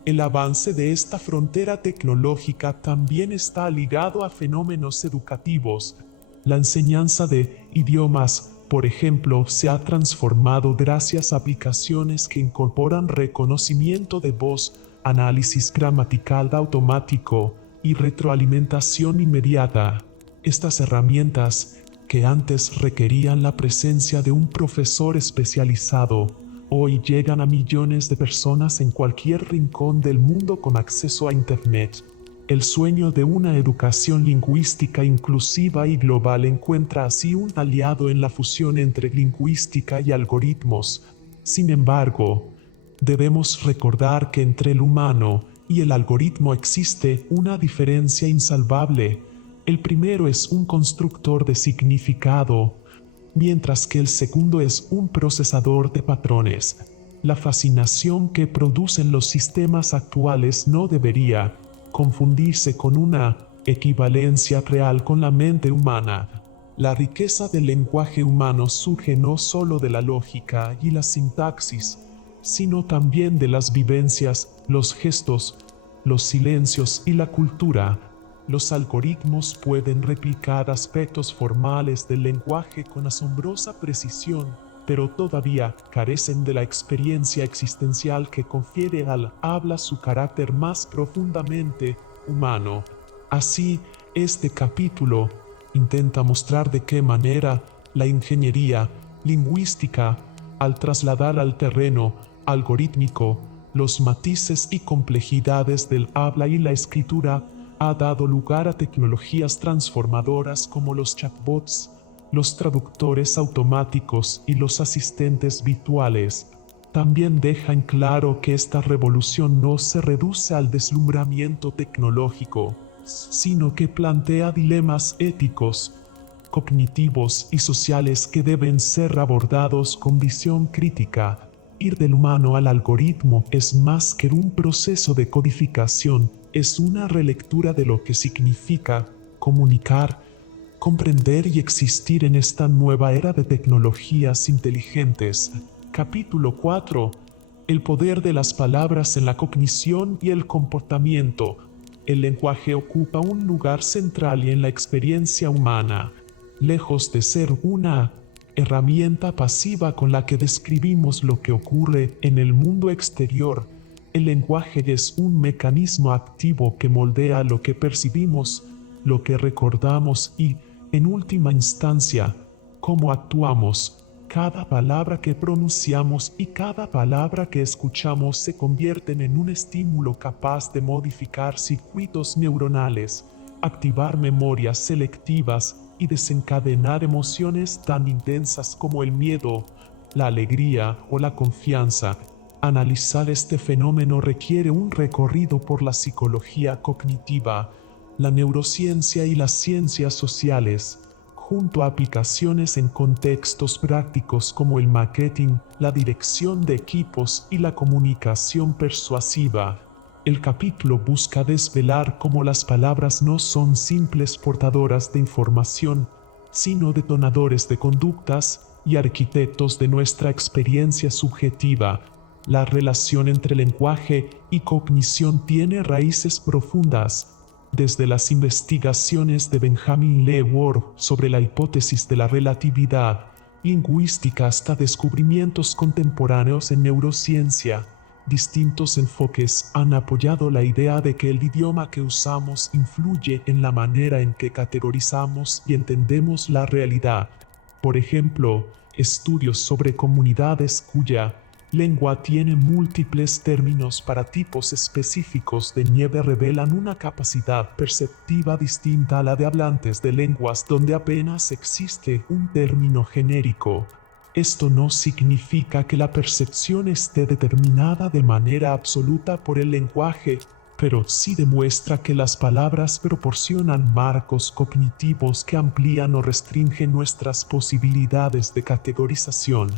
El avance de esta frontera tecnológica también está ligado a fenómenos educativos. La enseñanza de idiomas, por ejemplo, se ha transformado gracias a aplicaciones que incorporan reconocimiento de voz, análisis gramatical automático y retroalimentación inmediata. Estas herramientas, que antes requerían la presencia de un profesor especializado, hoy llegan a millones de personas en cualquier rincón del mundo con acceso a Internet. El sueño de una educación lingüística inclusiva y global encuentra así un aliado en la fusión entre lingüística y algoritmos. Sin embargo, debemos recordar que entre el humano y el algoritmo existe una diferencia insalvable. El primero es un constructor de significado, mientras que el segundo es un procesador de patrones. La fascinación que producen los sistemas actuales no debería confundirse con una equivalencia real con la mente humana. La riqueza del lenguaje humano surge no solo de la lógica y la sintaxis, sino también de las vivencias, los gestos, los silencios y la cultura. Los algoritmos pueden replicar aspectos formales del lenguaje con asombrosa precisión, pero todavía carecen de la experiencia existencial que confiere al habla su carácter más profundamente humano. Así, este capítulo intenta mostrar de qué manera la ingeniería lingüística, al trasladar al terreno algorítmico los matices y complejidades del habla y la escritura, ha dado lugar a tecnologías transformadoras como los chatbots, los traductores automáticos y los asistentes virtuales. También deja en claro que esta revolución no se reduce al deslumbramiento tecnológico, sino que plantea dilemas éticos, cognitivos y sociales que deben ser abordados con visión crítica. Ir del humano al algoritmo es más que un proceso de codificación, es una relectura de lo que significa comunicar, comprender y existir en esta nueva era de tecnologías inteligentes. Capítulo 4. El poder de las palabras en la cognición y el comportamiento. El lenguaje ocupa un lugar central en la experiencia humana. Lejos de ser una herramienta pasiva con la que describimos lo que ocurre en el mundo exterior, el lenguaje es un mecanismo activo que moldea lo que percibimos, lo que recordamos y, en última instancia, cómo actuamos. Cada palabra que pronunciamos y cada palabra que escuchamos se convierten en un estímulo capaz de modificar circuitos neuronales, activar memorias selectivas y desencadenar emociones tan intensas como el miedo, la alegría o la confianza. Analizar este fenómeno requiere un recorrido por la psicología cognitiva, la neurociencia y las ciencias sociales, junto a aplicaciones en contextos prácticos como el marketing, la dirección de equipos y la comunicación persuasiva. El capítulo busca desvelar cómo las palabras no son simples portadoras de información, sino detonadores de conductas y arquitectos de nuestra experiencia subjetiva. La relación entre lenguaje y cognición tiene raíces profundas, desde las investigaciones de Benjamin Lee Ward sobre la hipótesis de la relatividad lingüística hasta descubrimientos contemporáneos en neurociencia. Distintos enfoques han apoyado la idea de que el idioma que usamos influye en la manera en que categorizamos y entendemos la realidad. Por ejemplo, estudios sobre comunidades cuya lengua tiene múltiples términos para tipos específicos de nieve revelan una capacidad perceptiva distinta a la de hablantes de lenguas donde apenas existe un término genérico. Esto no significa que la percepción esté determinada de manera absoluta por el lenguaje, pero sí demuestra que las palabras proporcionan marcos cognitivos que amplían o restringen nuestras posibilidades de categorización.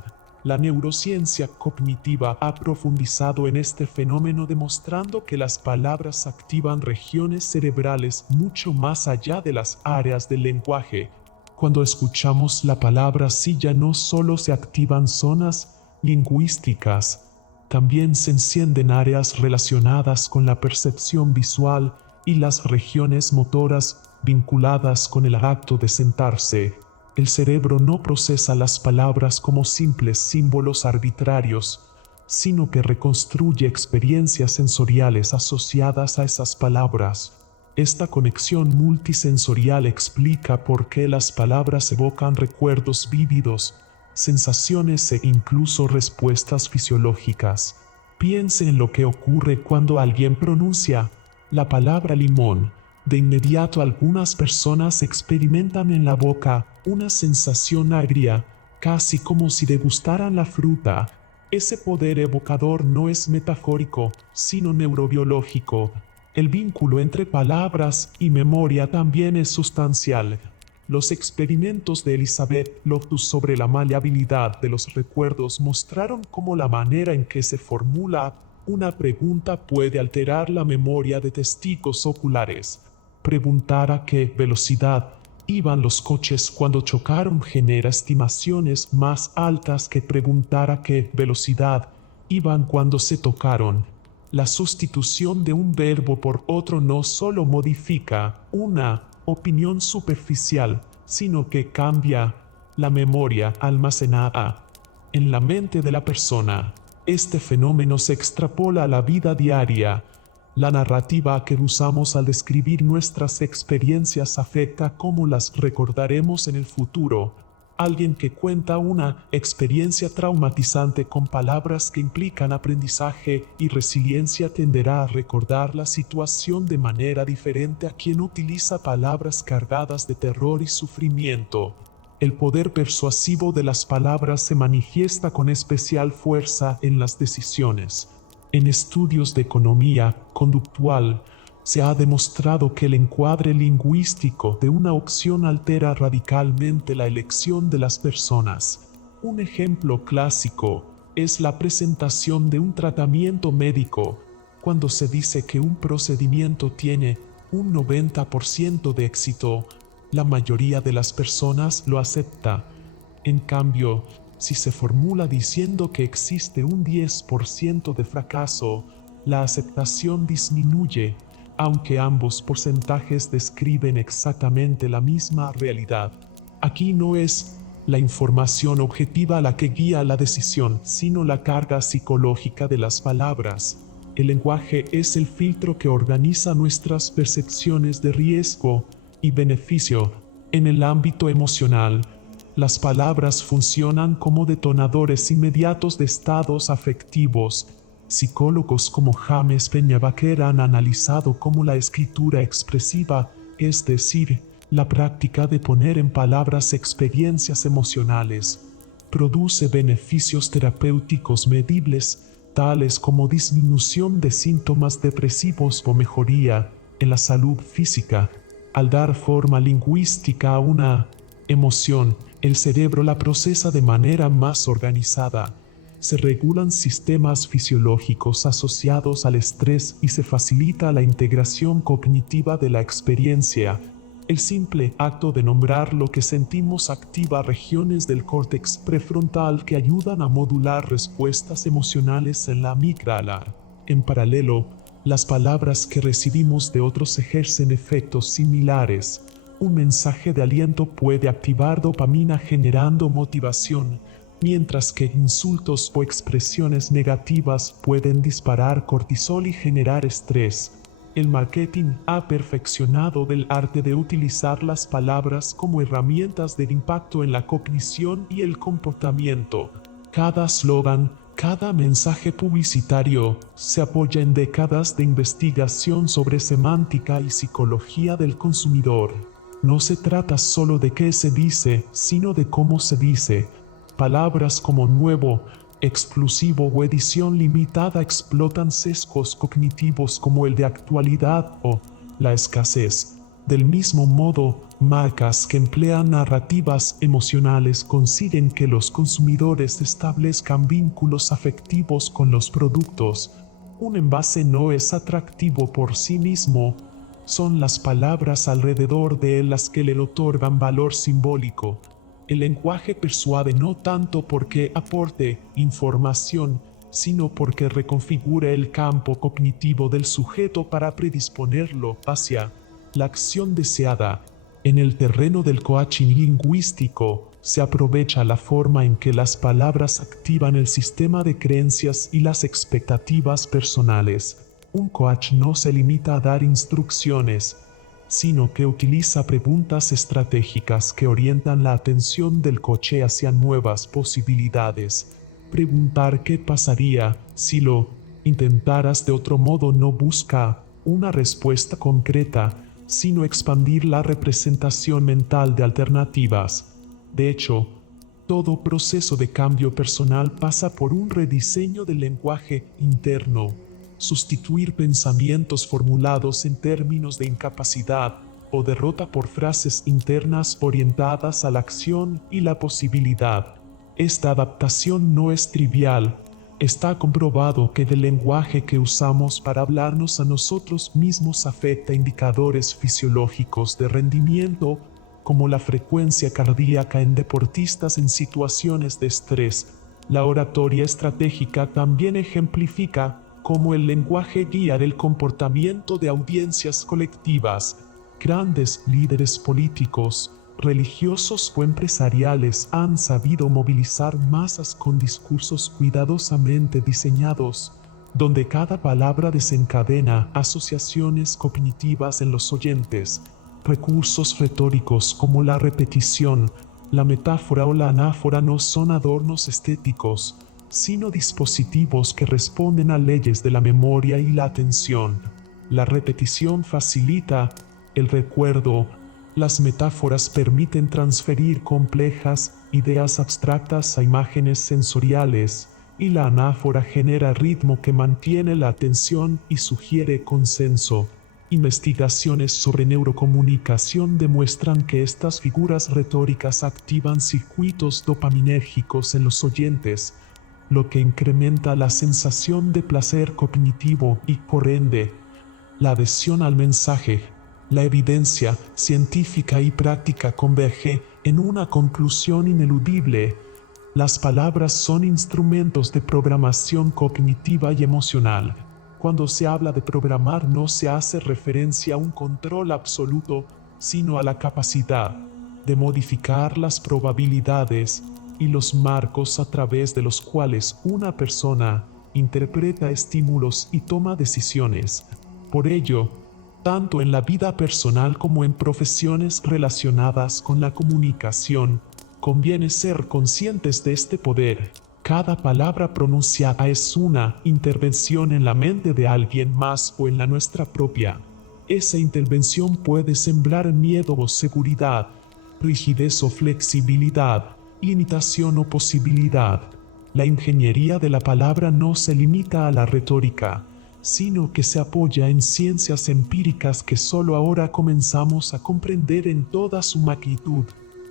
La neurociencia cognitiva ha profundizado en este fenómeno demostrando que las palabras activan regiones cerebrales mucho más allá de las áreas del lenguaje. Cuando escuchamos la palabra silla no solo se activan zonas lingüísticas, también se encienden áreas relacionadas con la percepción visual y las regiones motoras vinculadas con el acto de sentarse. El cerebro no procesa las palabras como simples símbolos arbitrarios, sino que reconstruye experiencias sensoriales asociadas a esas palabras. Esta conexión multisensorial explica por qué las palabras evocan recuerdos vívidos, sensaciones e incluso respuestas fisiológicas. Piense en lo que ocurre cuando alguien pronuncia la palabra limón. De inmediato algunas personas experimentan en la boca una sensación agria, casi como si degustaran la fruta. Ese poder evocador no es metafórico, sino neurobiológico. El vínculo entre palabras y memoria también es sustancial. Los experimentos de Elizabeth Loftus sobre la maleabilidad de los recuerdos mostraron cómo la manera en que se formula una pregunta puede alterar la memoria de testigos oculares. Preguntar a qué velocidad iban los coches cuando chocaron genera estimaciones más altas que preguntar a qué velocidad iban cuando se tocaron. La sustitución de un verbo por otro no solo modifica una opinión superficial, sino que cambia la memoria almacenada en la mente de la persona. Este fenómeno se extrapola a la vida diaria. La narrativa que usamos al describir nuestras experiencias afecta cómo las recordaremos en el futuro. Alguien que cuenta una experiencia traumatizante con palabras que implican aprendizaje y resiliencia tenderá a recordar la situación de manera diferente a quien utiliza palabras cargadas de terror y sufrimiento. El poder persuasivo de las palabras se manifiesta con especial fuerza en las decisiones. En estudios de economía conductual, se ha demostrado que el encuadre lingüístico de una opción altera radicalmente la elección de las personas. Un ejemplo clásico es la presentación de un tratamiento médico. Cuando se dice que un procedimiento tiene un 90% de éxito, la mayoría de las personas lo acepta. En cambio, si se formula diciendo que existe un 10% de fracaso, la aceptación disminuye, aunque ambos porcentajes describen exactamente la misma realidad. Aquí no es la información objetiva la que guía la decisión, sino la carga psicológica de las palabras. El lenguaje es el filtro que organiza nuestras percepciones de riesgo y beneficio. En el ámbito emocional, las palabras funcionan como detonadores inmediatos de estados afectivos. Psicólogos como James Pennebaker han analizado cómo la escritura expresiva, es decir, la práctica de poner en palabras experiencias emocionales, produce beneficios terapéuticos medibles, tales como disminución de síntomas depresivos o mejoría en la salud física. Al dar forma lingüística a una emoción, el cerebro la procesa de manera más organizada. Se regulan sistemas fisiológicos asociados al estrés y se facilita la integración cognitiva de la experiencia. El simple acto de nombrar lo que sentimos activa regiones del córtex prefrontal que ayudan a modular respuestas emocionales en la amígdala. En paralelo, las palabras que recibimos de otros ejercen efectos similares. Un mensaje de aliento puede activar dopamina generando motivación, mientras que insultos o expresiones negativas pueden disparar cortisol y generar estrés. El marketing ha perfeccionado el arte de utilizar las palabras como herramientas de impacto en la cognición y el comportamiento. Cada eslogan, cada mensaje publicitario se apoya en décadas de investigación sobre semántica y psicología del consumidor. No se trata solo de qué se dice, sino de cómo se dice. Palabras como nuevo, exclusivo o edición limitada explotan sesgos cognitivos como el de actualidad o la escasez. Del mismo modo, marcas que emplean narrativas emocionales consiguen que los consumidores establezcan vínculos afectivos con los productos. Un envase no es atractivo por sí mismo, son las palabras alrededor de él las que le otorgan valor simbólico. El lenguaje persuade no tanto porque aporte información, sino porque reconfigura el campo cognitivo del sujeto para predisponerlo hacia la acción deseada. En el terreno del coaching lingüístico, se aprovecha la forma en que las palabras activan el sistema de creencias y las expectativas personales. Un coach no se limita a dar instrucciones, sino que utiliza preguntas estratégicas que orientan la atención del coche hacia nuevas posibilidades. Preguntar qué pasaría si lo intentaras de otro modo no busca una respuesta concreta, sino expandir la representación mental de alternativas. De hecho, todo proceso de cambio personal pasa por un rediseño del lenguaje interno. Sustituir pensamientos formulados en términos de incapacidad o derrota por frases internas orientadas a la acción y la posibilidad. Esta adaptación no es trivial. Está comprobado que el lenguaje que usamos para hablarnos a nosotros mismos afecta indicadores fisiológicos de rendimiento, como la frecuencia cardíaca en deportistas en situaciones de estrés. La oratoria estratégica también ejemplifica cómo el lenguaje guía el comportamiento de audiencias colectivas. Grandes líderes políticos, religiosos o empresariales han sabido movilizar masas con discursos cuidadosamente diseñados, donde cada palabra desencadena asociaciones cognitivas en los oyentes. Recursos retóricos como la repetición, la metáfora o la anáfora no son adornos estéticos, sino dispositivos que responden a leyes de la memoria y la atención. La repetición facilita el recuerdo. Las metáforas permiten transferir complejas ideas abstractas a imágenes sensoriales, y la anáfora genera ritmo que mantiene la atención y sugiere consenso. Investigaciones sobre neurocomunicación demuestran que estas figuras retóricas activan circuitos dopaminérgicos en los oyentes, lo que incrementa la sensación de placer cognitivo y, por ende, la adhesión al mensaje. La evidencia científica y práctica converge en una conclusión ineludible. Las palabras son instrumentos de programación cognitiva y emocional. Cuando se habla de programar no se hace referencia a un control absoluto, sino a la capacidad de modificar las probabilidades y los marcos a través de los cuales una persona interpreta estímulos y toma decisiones. Por ello, tanto en la vida personal como en profesiones relacionadas con la comunicación, conviene ser conscientes de este poder. Cada palabra pronunciada es una intervención en la mente de alguien más o en la nuestra propia. Esa intervención puede sembrar miedo o seguridad, rigidez o flexibilidad, limitación o posibilidad. La ingeniería de la palabra no se limita a la retórica, sino que se apoya en ciencias empíricas que solo ahora comenzamos a comprender en toda su magnitud.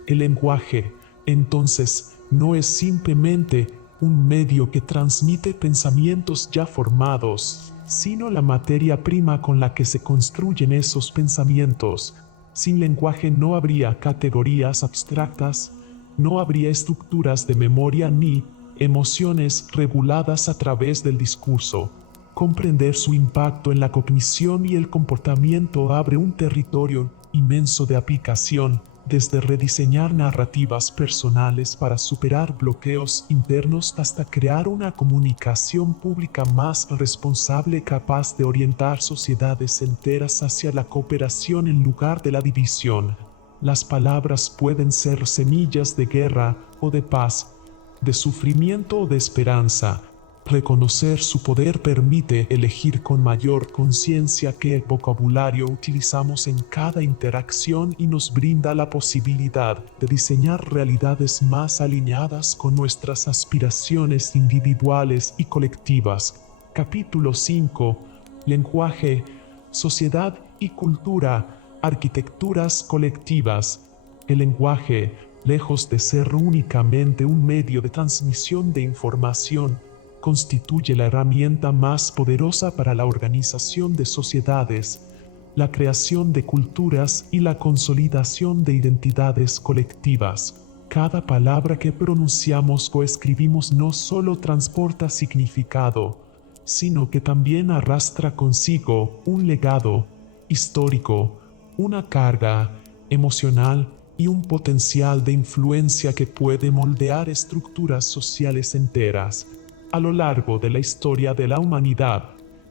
El lenguaje, entonces, no es simplemente un medio que transmite pensamientos ya formados, sino la materia prima con la que se construyen esos pensamientos. Sin lenguaje no habría categorías abstractas, no habría estructuras de memoria ni emociones reguladas a través del discurso. Comprender su impacto en la cognición y el comportamiento abre un territorio inmenso de aplicación, desde rediseñar narrativas personales para superar bloqueos internos hasta crear una comunicación pública más responsable capaz de orientar sociedades enteras hacia la cooperación en lugar de la división. Las palabras pueden ser semillas de guerra o de paz, de sufrimiento o de esperanza. Reconocer su poder permite elegir con mayor conciencia qué vocabulario utilizamos en cada interacción y nos brinda la posibilidad de diseñar realidades más alineadas con nuestras aspiraciones individuales y colectivas. Capítulo 5. Lenguaje, sociedad y cultura, arquitecturas colectivas. El lenguaje, lejos de ser únicamente un medio de transmisión de información, constituye la herramienta más poderosa para la organización de sociedades. la creación de culturas y la consolidación de identidades colectivas. Cada palabra que pronunciamos o escribimos no solo transporta significado, sino que también arrastra consigo un legado histórico, una carga emocional y un potencial de influencia que puede moldear estructuras sociales enteras. A lo largo de la historia de la humanidad,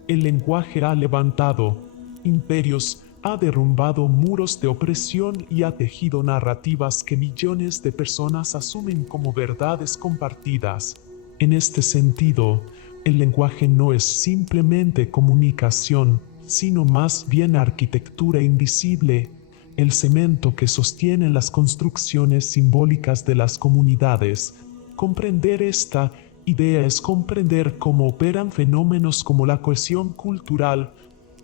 el lenguaje ha levantado imperios, ha derrumbado muros de opresión y ha tejido narrativas que millones de personas asumen como verdades compartidas. En este sentido, el lenguaje no es simplemente comunicación, sino más bien arquitectura invisible, el cemento que sostiene las construcciones simbólicas de las comunidades. Comprender esta idea es comprender cómo operan fenómenos como la cohesión cultural,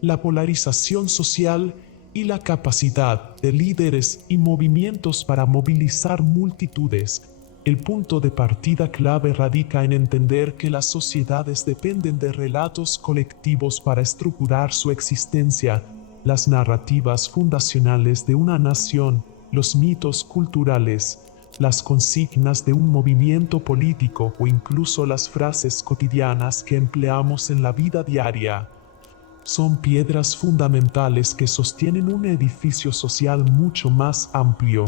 la polarización social y la capacidad de líderes y movimientos para movilizar multitudes. El punto de partida clave radica en entender que las sociedades dependen de relatos colectivos para estructurar su existencia. Las narrativas fundacionales de una nación, los mitos culturales, las consignas de un movimiento político o incluso las frases cotidianas que empleamos en la vida diaria son piedras fundamentales que sostienen un edificio social mucho más amplio.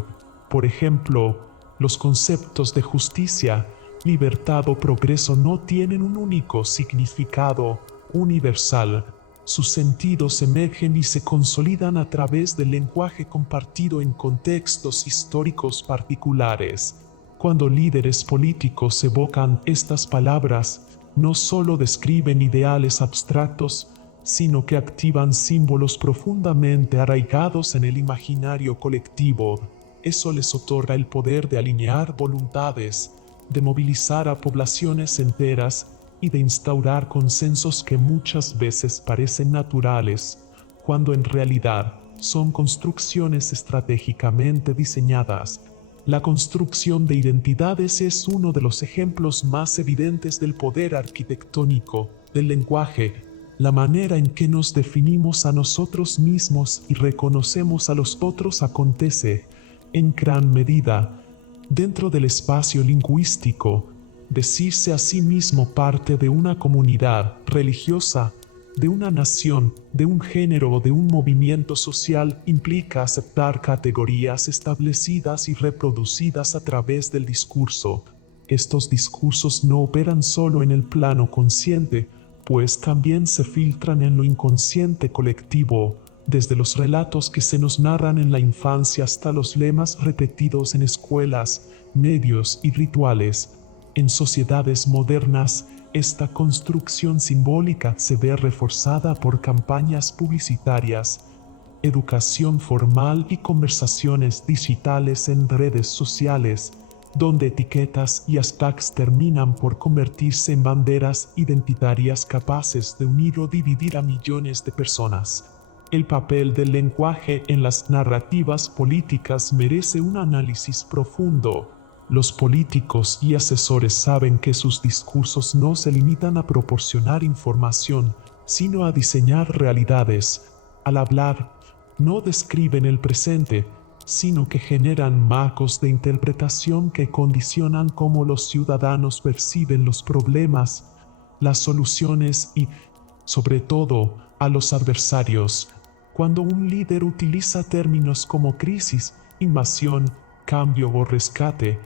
Por ejemplo, los conceptos de justicia, libertad o progreso no tienen un único significado universal. Sus sentidos emergen y se consolidan a través del lenguaje compartido en contextos históricos particulares. Cuando líderes políticos evocan estas palabras, no solo describen ideales abstractos, sino que activan símbolos profundamente arraigados en el imaginario colectivo. Eso les otorga el poder de alinear voluntades, de movilizar a poblaciones enteras y de instaurar consensos que muchas veces parecen naturales, cuando en realidad son construcciones estratégicamente diseñadas. La construcción de identidades es uno de los ejemplos más evidentes del poder arquitectónico del lenguaje. La manera en que nos definimos a nosotros mismos y reconocemos a los otros acontece, en gran medida, dentro del espacio lingüístico. Decirse a sí mismo parte de una comunidad religiosa, de una nación, de un género o de un movimiento social implica aceptar categorías establecidas y reproducidas a través del discurso. Estos discursos no operan solo en el plano consciente, pues también se filtran en lo inconsciente colectivo, desde los relatos que se nos narran en la infancia hasta los lemas repetidos en escuelas, medios y rituales. En sociedades modernas, esta construcción simbólica se ve reforzada por campañas publicitarias, educación formal y conversaciones digitales en redes sociales, donde etiquetas y hashtags terminan por convertirse en banderas identitarias capaces de unir o dividir a millones de personas. El papel del lenguaje en las narrativas políticas merece un análisis profundo. Los políticos y asesores saben que sus discursos no se limitan a proporcionar información, sino a diseñar realidades. Al hablar, no describen el presente, sino que generan marcos de interpretación que condicionan cómo los ciudadanos perciben los problemas, las soluciones y, sobre todo, a los adversarios. Cuando un líder utiliza términos como crisis, invasión, cambio o rescate,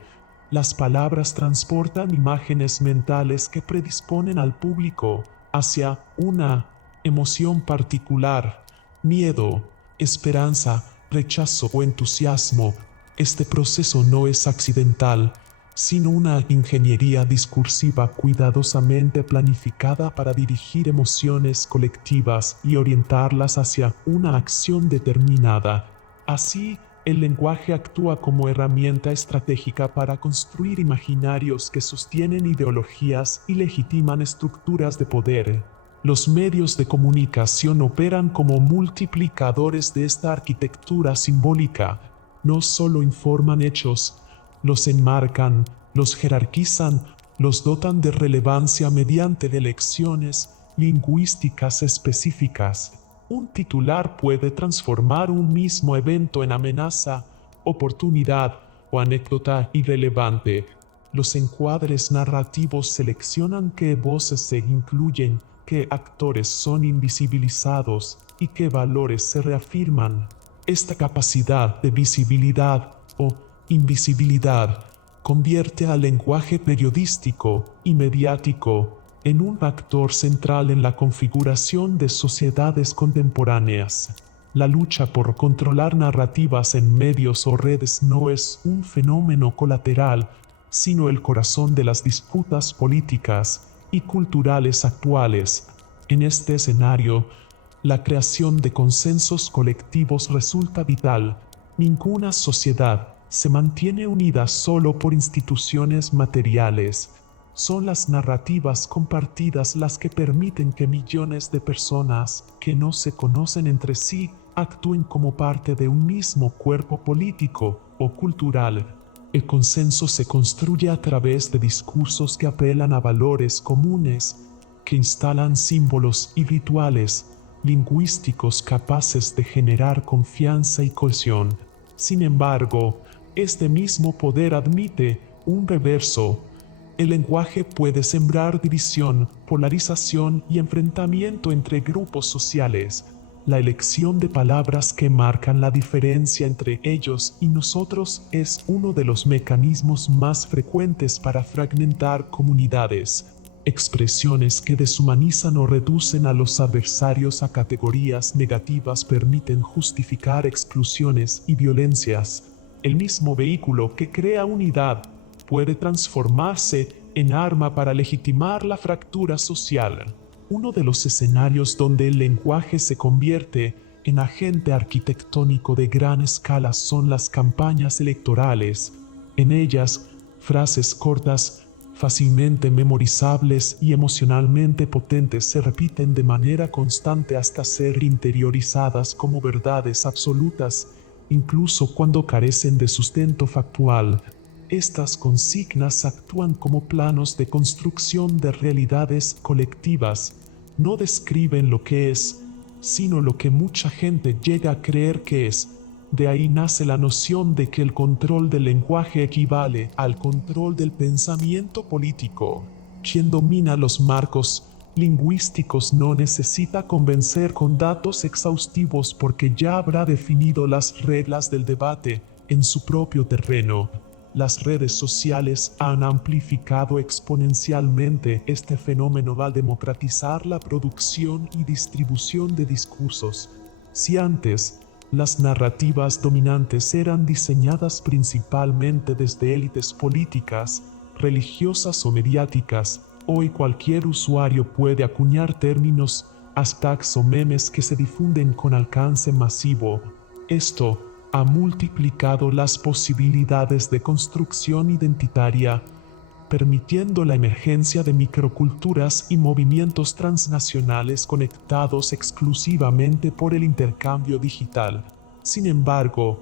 las palabras transportan imágenes mentales que predisponen al público hacia una emoción particular: miedo, esperanza, rechazo o entusiasmo. Este proceso no es accidental, sino una ingeniería discursiva cuidadosamente planificada para dirigir emociones colectivas y orientarlas hacia una acción determinada. Así, el lenguaje actúa como herramienta estratégica para construir imaginarios que sostienen ideologías y legitiman estructuras de poder. Los medios de comunicación operan como multiplicadores de esta arquitectura simbólica. No solo informan hechos, los enmarcan, los jerarquizan, los dotan de relevancia mediante elecciones lingüísticas específicas. un titular puede transformar un mismo evento en amenaza, oportunidad o anécdota irrelevante. Los encuadres narrativos seleccionan qué voces se incluyen, qué actores son invisibilizados y qué valores se reafirman. Esta capacidad de visibilidad o invisibilidad convierte al lenguaje periodístico y mediático en un factor central en la configuración de sociedades contemporáneas. La lucha por controlar narrativas en medios o redes no es un fenómeno colateral, sino el corazón de las disputas políticas y culturales actuales. En este escenario, la creación de consensos colectivos resulta vital. Ninguna sociedad se mantiene unida solo por instituciones materiales. Son las narrativas compartidas las que permiten que millones de personas que no se conocen entre sí actúen como parte de un mismo cuerpo político o cultural. El consenso se construye a través de discursos que apelan a valores comunes, que instalan símbolos y rituales lingüísticos capaces de generar confianza y cohesión. Sin embargo, este mismo poder admite un reverso. El lenguaje puede sembrar división, polarización y enfrentamiento entre grupos sociales. La elección de palabras que marcan la diferencia entre ellos y nosotros es uno de los mecanismos más frecuentes para fragmentar comunidades. Expresiones que deshumanizan o reducen a los adversarios a categorías negativas permiten justificar exclusiones y violencias. El mismo vehículo que crea unidad puede transformarse en arma para legitimar la fractura social. Uno de los escenarios donde el lenguaje se convierte en agente arquitectónico de gran escala son las campañas electorales. En ellas, frases cortas, fácilmente memorizables y emocionalmente potentes se repiten de manera constante hasta ser interiorizadas como verdades absolutas, incluso cuando carecen de sustento factual. Estas consignas actúan como planos de construcción de realidades colectivas. No describen lo que es, sino lo que mucha gente llega a creer que es. De ahí nace la noción de que el control del lenguaje equivale al control del pensamiento político. Quien domina los marcos lingüísticos no necesita convencer con datos exhaustivos porque ya habrá definido las reglas del debate en su propio terreno. Las redes sociales han amplificado exponencialmente este fenómeno al democratizar la producción y distribución de discursos. Si antes, las narrativas dominantes eran diseñadas principalmente desde élites políticas, religiosas o mediáticas, hoy cualquier usuario puede acuñar términos, hashtags o memes que se difunden con alcance masivo. Esto ha multiplicado las posibilidades de construcción identitaria, permitiendo la emergencia de microculturas y movimientos transnacionales conectados exclusivamente por el intercambio digital. Sin embargo,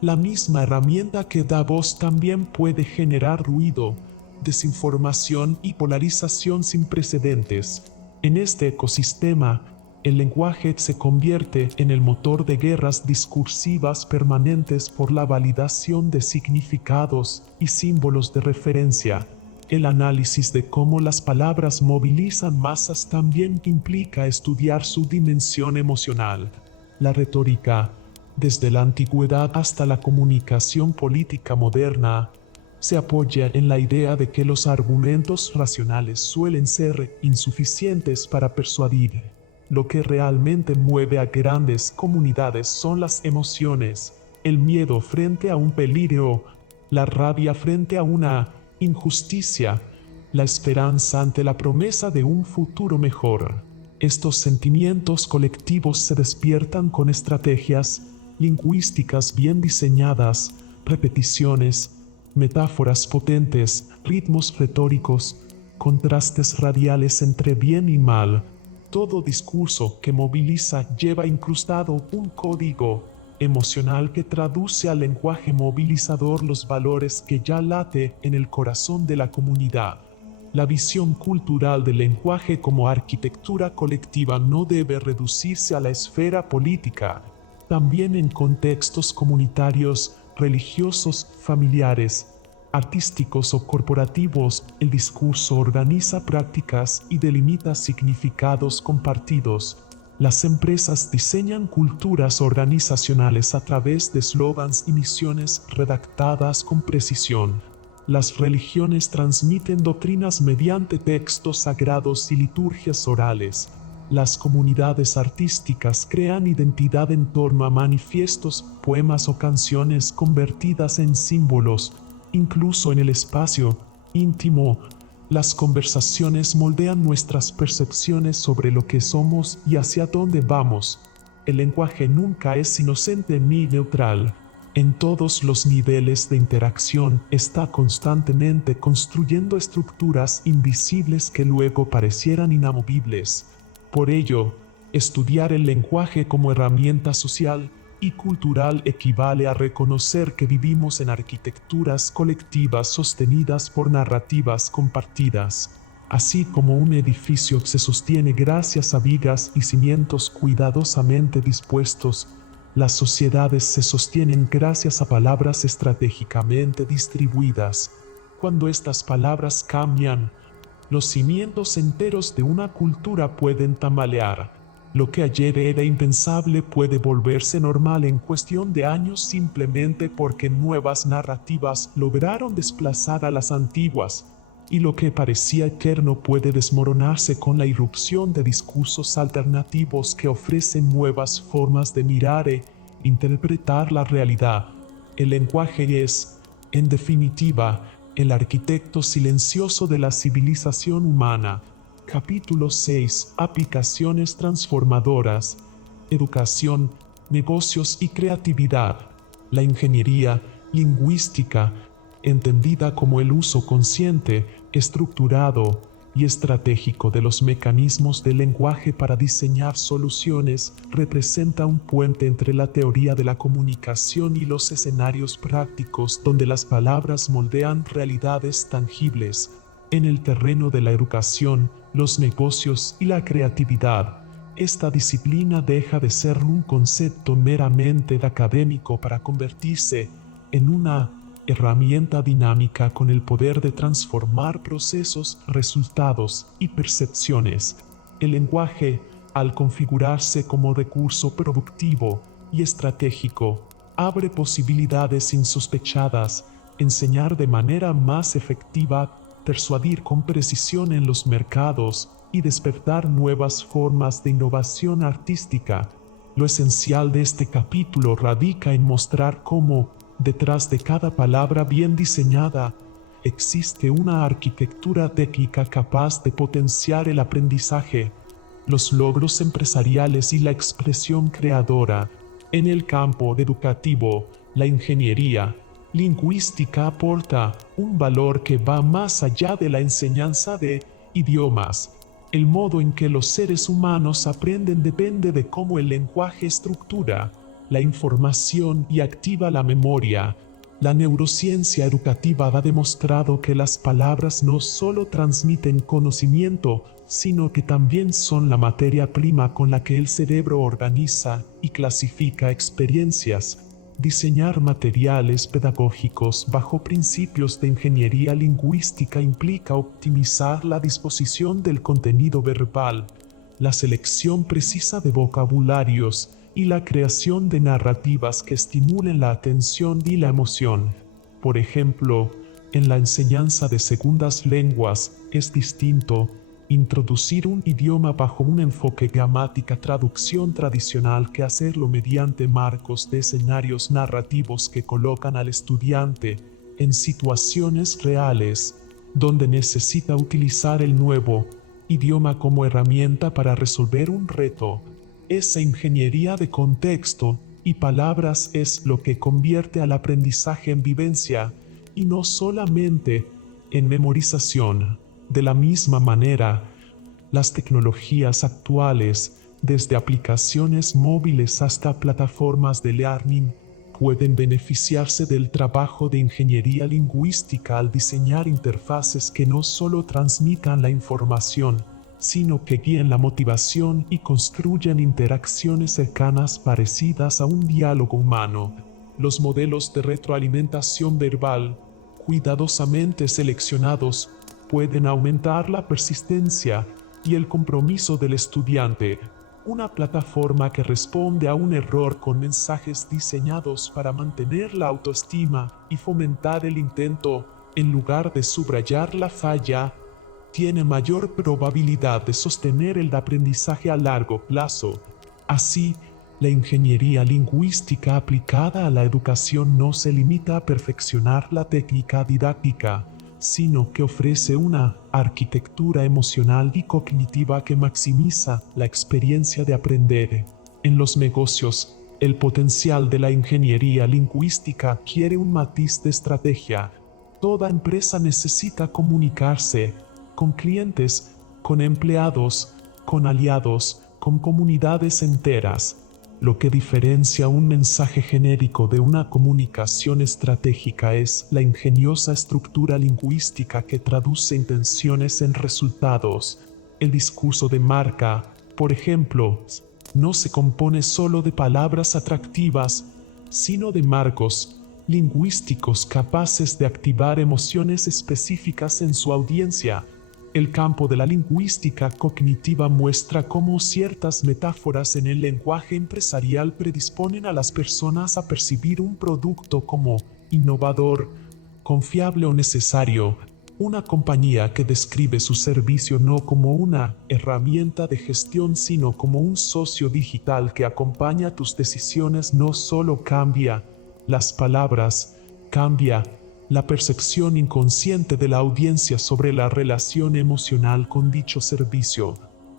la misma herramienta que da voz también puede generar ruido, desinformación y polarización sin precedentes. En este ecosistema, el lenguaje se convierte en el motor de guerras discursivas permanentes por la validación de significados y símbolos de referencia. El análisis de cómo las palabras movilizan masas también implica estudiar su dimensión emocional. La retórica, desde la antigüedad hasta la comunicación política moderna, se apoya en la idea de que los argumentos racionales suelen ser insuficientes para persuadir. Lo que realmente mueve a grandes comunidades son las emociones, el miedo frente a un peligro, la rabia frente a una injusticia, la esperanza ante la promesa de un futuro mejor. Estos sentimientos colectivos se despiertan con estrategias lingüísticas bien diseñadas, repeticiones, metáforas potentes, ritmos retóricos, contrastes radiales entre bien y mal. Todo discurso que moviliza lleva incrustado un código emocional que traduce al lenguaje movilizador los valores que ya late en el corazón de la comunidad. La visión cultural del lenguaje como arquitectura colectiva no debe reducirse a la esfera política. También en contextos comunitarios, religiosos, familiares, artísticos o corporativos, el discurso organiza prácticas y delimita significados compartidos. Las empresas diseñan culturas organizacionales a través de eslogans y misiones redactadas con precisión. Las religiones transmiten doctrinas mediante textos sagrados y liturgias orales. Las comunidades artísticas crean identidad en torno a manifiestos, poemas o canciones convertidas en símbolos. Incluso en el espacio íntimo, las conversaciones moldean nuestras percepciones sobre lo que somos y hacia dónde vamos. El lenguaje nunca es inocente ni neutral. En todos los niveles de interacción está constantemente construyendo estructuras invisibles que luego parecieran inamovibles. Por ello, estudiar el lenguaje como herramienta social y cultural equivale a reconocer que vivimos en arquitecturas colectivas sostenidas por narrativas compartidas. Así como un edificio se sostiene gracias a vigas y cimientos cuidadosamente dispuestos, las sociedades se sostienen gracias a palabras estratégicamente distribuidas. Cuando estas palabras cambian, los cimientos enteros de una cultura pueden tambalear. Lo que ayer era impensable puede volverse normal en cuestión de años simplemente porque nuevas narrativas lograron desplazar a las antiguas, y lo que parecía eterno puede desmoronarse con la irrupción de discursos alternativos que ofrecen nuevas formas de mirar e interpretar la realidad. El lenguaje es, en definitiva, el arquitecto silencioso de la civilización humana. Capítulo 6. Aplicaciones transformadoras. Educación, negocios y creatividad. La ingeniería lingüística, entendida como el uso consciente, estructurado y estratégico de los mecanismos del lenguaje para diseñar soluciones, representa un puente entre la teoría de la comunicación y los escenarios prácticos donde las palabras moldean realidades tangibles. En el terreno de la educación, los negocios y la creatividad, esta disciplina deja de ser un concepto meramente académico para convertirse en una herramienta dinámica con el poder de transformar procesos, resultados y percepciones. El lenguaje, al configurarse como recurso productivo y estratégico, abre posibilidades insospechadas, enseñar de manera más efectiva, persuadir con precisión en los mercados y despertar nuevas formas de innovación artística. Lo esencial de este capítulo radica en mostrar cómo, detrás de cada palabra bien diseñada, existe una arquitectura técnica capaz de potenciar el aprendizaje, los logros empresariales y la expresión creadora. En el campo educativo, la ingeniería lingüística aporta un valor que va más allá de la enseñanza de idiomas. El modo en que los seres humanos aprenden depende de cómo el lenguaje estructura la información y activa la memoria. La neurociencia educativa ha demostrado que las palabras no solo transmiten conocimiento, sino que también son la materia prima con la que el cerebro organiza y clasifica experiencias. Diseñar materiales pedagógicos bajo principios de ingeniería lingüística implica optimizar la disposición del contenido verbal, la selección precisa de vocabularios y la creación de narrativas que estimulen la atención y la emoción. Por ejemplo, en la enseñanza de segundas lenguas es distinto introducir un idioma bajo un enfoque gramática-traducción tradicional que hacerlo mediante marcos de escenarios narrativos que colocan al estudiante en situaciones reales, donde necesita utilizar el nuevo idioma como herramienta para resolver un reto. Esa ingeniería de contexto y palabras es lo que convierte al aprendizaje en vivencia y no solamente en memorización. De la misma manera, las tecnologías actuales, desde aplicaciones móviles hasta plataformas de learning, pueden beneficiarse del trabajo de ingeniería lingüística al diseñar interfaces que no solo transmitan la información, sino que guíen la motivación y construyan interacciones cercanas parecidas a un diálogo humano. Los modelos de retroalimentación verbal, cuidadosamente seleccionados, pueden aumentar la persistencia y el compromiso del estudiante. Una plataforma que responde a un error con mensajes diseñados para mantener la autoestima y fomentar el intento, en lugar de subrayar la falla, tiene mayor probabilidad de sostener el aprendizaje a largo plazo. Así, la ingeniería lingüística aplicada a la educación no se limita a perfeccionar la técnica didáctica, sino que ofrece una arquitectura emocional y cognitiva que maximiza la experiencia de aprender. En los negocios, el potencial de la ingeniería lingüística quiere un matiz de estrategia. Toda empresa necesita comunicarse con clientes, con empleados, con aliados, con comunidades enteras. Lo que diferencia un mensaje genérico de una comunicación estratégica es la ingeniosa estructura lingüística que traduce intenciones en resultados. El discurso de marca, por ejemplo, no se compone solo de palabras atractivas, sino de marcos lingüísticos capaces de activar emociones específicas en su audiencia. El campo de la lingüística cognitiva muestra cómo ciertas metáforas en el lenguaje empresarial predisponen a las personas a percibir un producto como innovador, confiable o necesario. Una compañía que describe su servicio no como una herramienta de gestión sino como un socio digital que acompaña tus decisiones no solo cambia las palabras, cambia la percepción inconsciente de la audiencia sobre la relación emocional con dicho servicio.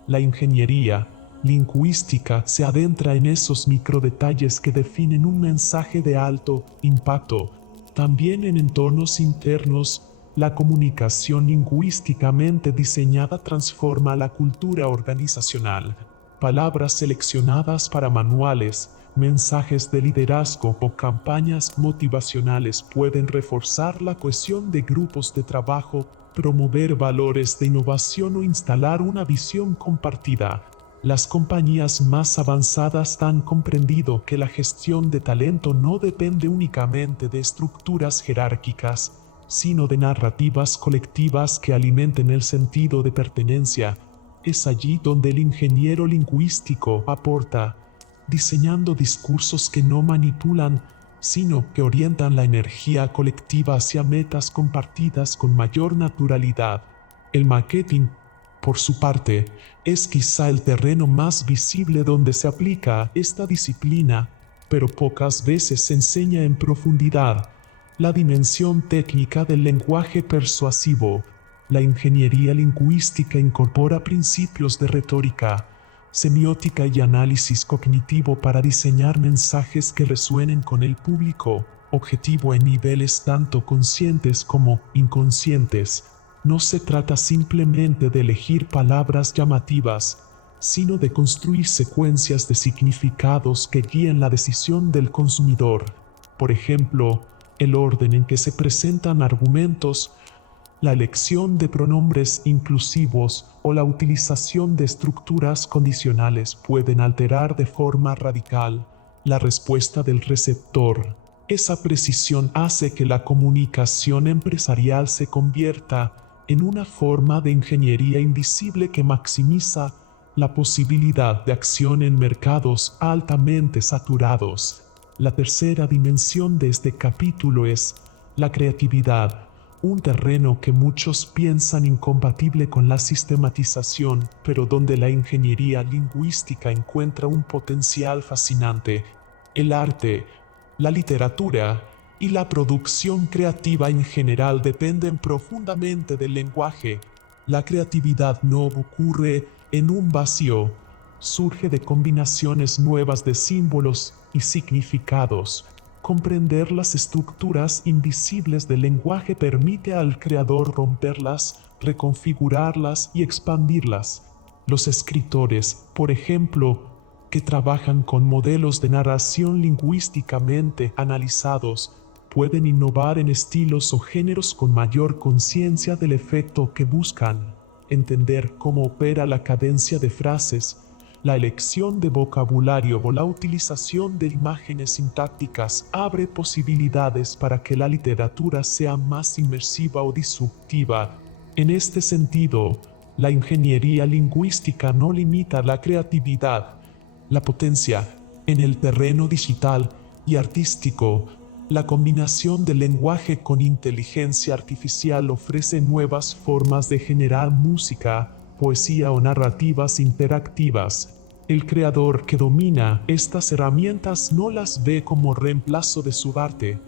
La ingeniería lingüística se adentra en esos microdetalles que definen un mensaje de alto impacto. También en entornos internos, la comunicación lingüísticamente diseñada transforma la cultura organizacional. Palabras seleccionadas para manuales, mensajes de liderazgo o campañas motivacionales pueden reforzar la cohesión de grupos de trabajo, promover valores de innovación o instalar una visión compartida. Las compañías más avanzadas han comprendido que la gestión de talento no depende únicamente de estructuras jerárquicas, sino de narrativas colectivas que alimenten el sentido de pertenencia. Es allí donde el ingeniero lingüístico aporta, diseñando discursos que no manipulan, sino que orientan la energía colectiva hacia metas compartidas con mayor naturalidad. El marketing, por su parte, es quizá el terreno más visible donde se aplica esta disciplina, pero pocas veces se enseña en profundidad. La dimensión técnica del lenguaje persuasivo. La ingeniería lingüística incorpora principios de retórica, semiótica y análisis cognitivo para diseñar mensajes que resuenen con el público objetivo en niveles tanto conscientes como inconscientes. No se trata simplemente de elegir palabras llamativas, sino de construir secuencias de significados que guíen la decisión del consumidor. Por ejemplo, el orden en que se presentan argumentos, la elección de pronombres inclusivos o la utilización de estructuras condicionales pueden alterar de forma radical la respuesta del receptor. Esa precisión hace que la comunicación empresarial se convierta en una forma de ingeniería invisible que maximiza la posibilidad de acción en mercados altamente saturados. La tercera dimensión de este capítulo es la creatividad. Un terreno que muchos piensan incompatible con la sistematización, pero donde la ingeniería lingüística encuentra un potencial fascinante. El arte, la literatura y la producción creativa en general dependen profundamente del lenguaje. La creatividad no ocurre en un vacío, surge de combinaciones nuevas de símbolos y significados. Comprender las estructuras invisibles del lenguaje permite al creador romperlas, reconfigurarlas y expandirlas. Los escritores, por ejemplo, que trabajan con modelos de narración lingüísticamente analizados, pueden innovar en estilos o géneros con mayor conciencia del efecto que buscan. Entender cómo opera la cadencia de frases, la elección de vocabulario o la utilización de imágenes sintácticas abre posibilidades para que la literatura sea más inmersiva o disruptiva. En este sentido, la ingeniería lingüística no limita la creatividad, la potencia. En el terreno digital y artístico, la combinación del lenguaje con inteligencia artificial ofrece nuevas formas de generar música, poesía o narrativas interactivas. El creador que domina estas herramientas no las ve como reemplazo de su arte,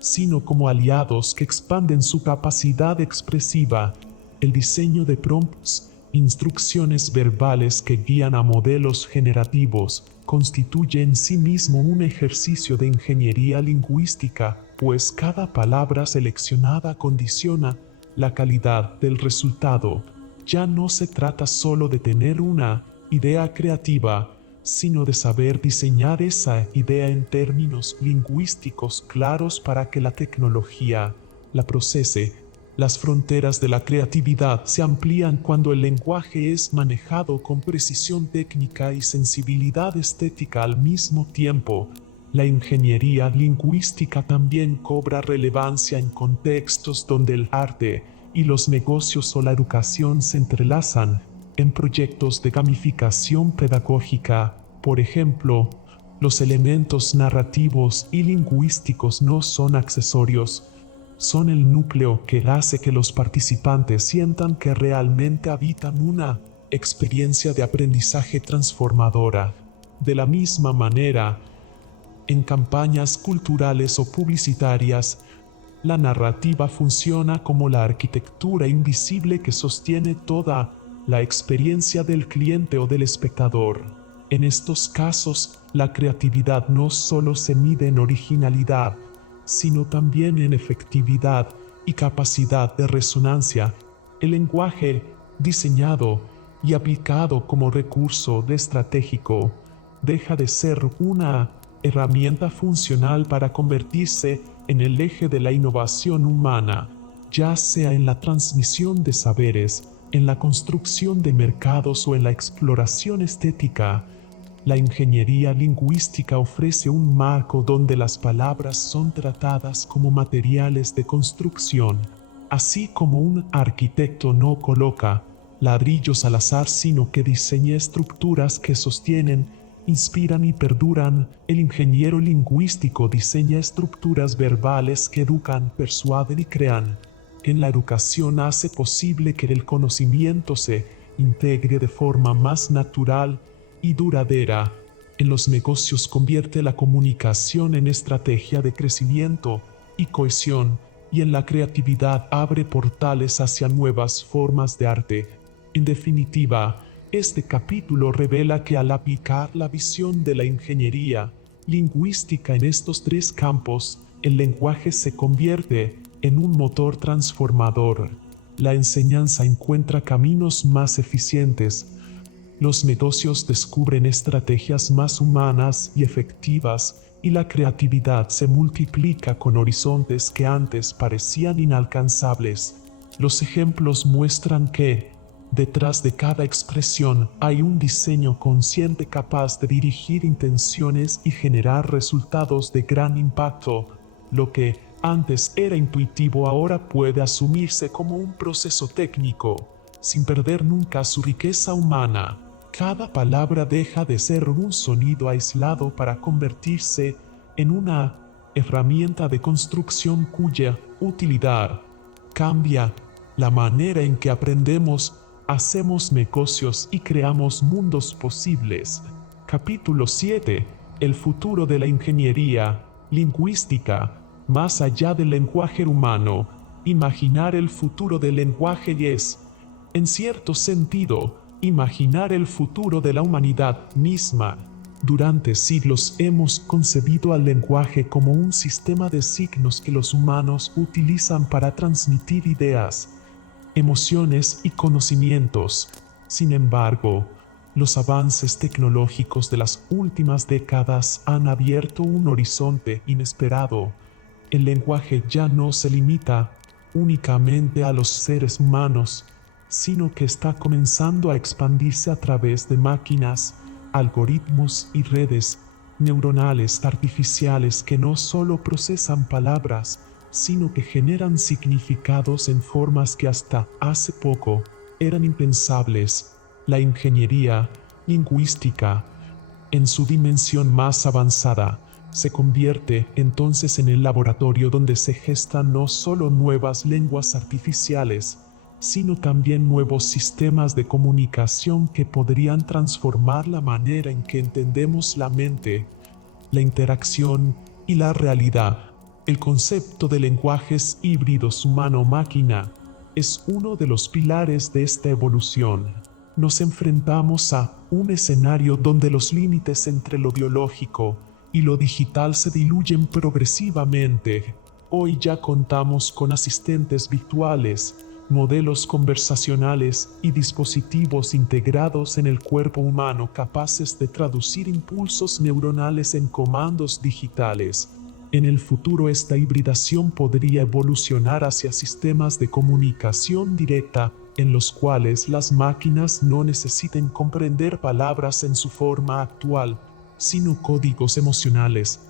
sino como aliados que expanden su capacidad expresiva. El diseño de prompts, instrucciones verbales que guían a modelos generativos, constituye en sí mismo un ejercicio de ingeniería lingüística, pues cada palabra seleccionada condiciona la calidad del resultado. Ya no se trata solo de tener una idea creativa, sino de saber diseñar esa idea en términos lingüísticos claros para que la tecnología la procese. Las fronteras de la creatividad se amplían cuando el lenguaje es manejado con precisión técnica y sensibilidad estética al mismo tiempo. La ingeniería lingüística también cobra relevancia en contextos donde el arte y los negocios o la educación se entrelazan. En proyectos de gamificación pedagógica, por ejemplo, los elementos narrativos y lingüísticos no son accesorios, son el núcleo que hace que los participantes sientan que realmente habitan una experiencia de aprendizaje transformadora. De la misma manera, en campañas culturales o publicitarias, la narrativa funciona como la arquitectura invisible que sostiene toda la experiencia del cliente o del espectador. En estos casos, la creatividad no solo se mide en originalidad, sino también en efectividad y capacidad de resonancia. El lenguaje, diseñado y aplicado como recurso estratégico, deja de ser una herramienta funcional para convertirse en el eje de la innovación humana, ya sea en la transmisión de saberes, en la construcción de mercados o en la exploración estética. La ingeniería lingüística ofrece un marco donde las palabras son tratadas como materiales de construcción. Así como un arquitecto no coloca ladrillos al azar, sino que diseña estructuras que sostienen, inspiran y perduran, el ingeniero lingüístico diseña estructuras verbales que educan, persuaden y crean. En la educación hace posible que el conocimiento se integre de forma más natural y duradera. En los negocios convierte la comunicación en estrategia de crecimiento y cohesión, y en la creatividad abre portales hacia nuevas formas de arte. En definitiva, este capítulo revela que al aplicar la visión de la ingeniería lingüística en estos tres campos, el lenguaje se convierte en un motor transformador. La enseñanza encuentra caminos más eficientes, los negocios descubren estrategias más humanas y efectivas, y la creatividad se multiplica con horizontes que antes parecían inalcanzables. Los ejemplos muestran que, detrás de cada expresión hay un diseño consciente capaz de dirigir intenciones y generar resultados de gran impacto. Lo que antes era intuitivo ahora puede asumirse como un proceso técnico, sin perder nunca su riqueza humana. Cada palabra deja de ser un sonido aislado para convertirse en una herramienta de construcción cuya utilidad cambia la manera en que aprendemos, hacemos negocios y creamos mundos posibles. Capítulo 7. El futuro de la ingeniería lingüística. Más allá del lenguaje humano, imaginar el futuro del lenguaje es, en cierto sentido, imaginar el futuro de la humanidad misma. Durante siglos hemos concebido al lenguaje como un sistema de signos que los humanos utilizan para transmitir ideas, emociones y conocimientos. Sin embargo, Los avances tecnológicos de las últimas décadas han abierto un horizonte inesperado. El lenguaje ya no se limita únicamente a los seres humanos, sino que está comenzando a expandirse a través de máquinas, algoritmos y redes neuronales artificiales que no solo procesan palabras, sino que generan significados en formas que hasta hace poco eran impensables. La ingeniería lingüística, en su dimensión más avanzada, se convierte entonces en el laboratorio donde se gestan no solo nuevas lenguas artificiales, sino también nuevos sistemas de comunicación que podrían transformar la manera en que entendemos la mente, la interacción y la realidad. El concepto de lenguajes híbridos humano-máquina es uno de los pilares de esta evolución. Nos enfrentamos a un escenario donde los límites entre lo biológico y lo digital se diluyen progresivamente. Hoy ya contamos con asistentes virtuales, modelos conversacionales y dispositivos integrados en el cuerpo humano capaces de traducir impulsos neuronales en comandos digitales. En el futuro esta hibridación podría evolucionar hacia sistemas de comunicación directa en los cuales las máquinas no necesiten comprender palabras en su forma actual, sino códigos emocionales,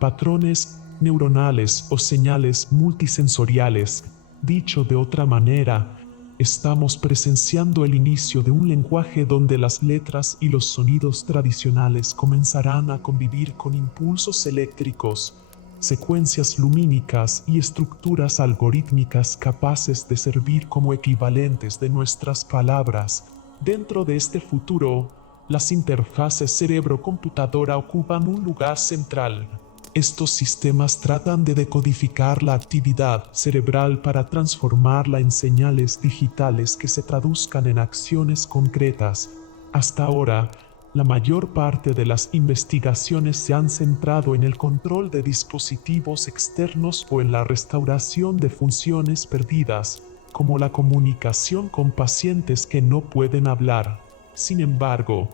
patrones neuronales o señales multisensoriales. Dicho de otra manera, estamos presenciando el inicio de un lenguaje donde las letras y los sonidos tradicionales comenzarán a convivir con impulsos eléctricos, secuencias lumínicas y estructuras algorítmicas capaces de servir como equivalentes de nuestras palabras. Dentro de este futuro, las interfaces cerebro-computadora ocupan un lugar central. Estos sistemas tratan de decodificar la actividad cerebral para transformarla en señales digitales que se traduzcan en acciones concretas. Hasta ahora, la mayor parte de las investigaciones se han centrado en el control de dispositivos externos o en la restauración de funciones perdidas, como la comunicación con pacientes que no pueden hablar. Sin embargo,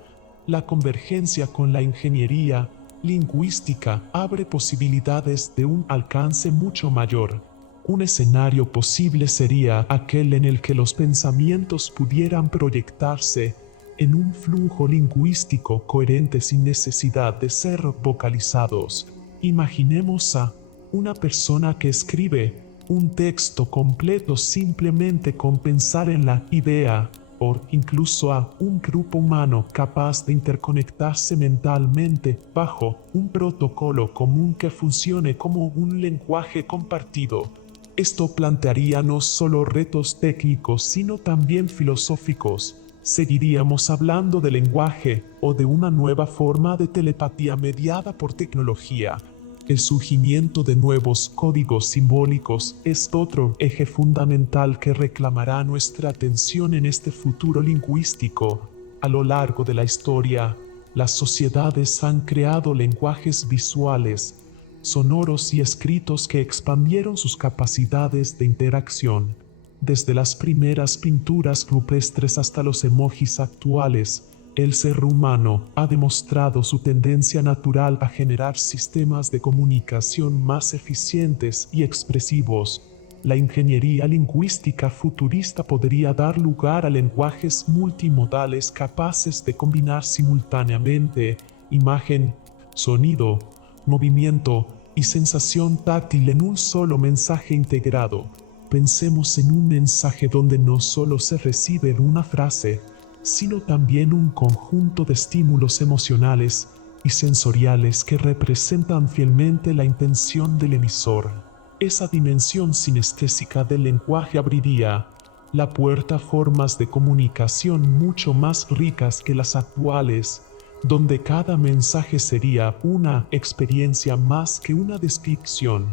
la convergencia con la ingeniería lingüística abre posibilidades de un alcance mucho mayor. Un escenario posible sería aquel en el que los pensamientos pudieran proyectarse en un flujo lingüístico coherente sin necesidad de ser vocalizados. Imaginemos a una persona que escribe un texto completo simplemente con pensar en la idea, o incluso a un grupo humano capaz de interconectarse mentalmente bajo un protocolo común que funcione como un lenguaje compartido. Esto plantearía no solo retos técnicos sino también filosóficos. ¿Seguiríamos hablando de lenguaje o de una nueva forma de telepatía mediada por tecnología? El surgimiento de nuevos códigos simbólicos es otro eje fundamental que reclamará nuestra atención en este futuro lingüístico. A lo largo de la historia, las sociedades han creado lenguajes visuales, sonoros y escritos que expandieron sus capacidades de interacción. Desde las primeras pinturas rupestres hasta los emojis actuales, el ser humano ha demostrado su tendencia natural a generar sistemas de comunicación más eficientes y expresivos. La ingeniería lingüística futurista podría dar lugar a lenguajes multimodales capaces de combinar simultáneamente imagen, sonido, movimiento y sensación táctil en un solo mensaje integrado. Pensemos en un mensaje donde no solo se recibe una frase, sino también un conjunto de estímulos emocionales y sensoriales que representan fielmente la intención del emisor. Esa dimensión sinestésica del lenguaje abriría la puerta a formas de comunicación mucho más ricas que las actuales, donde cada mensaje sería una experiencia más que una descripción.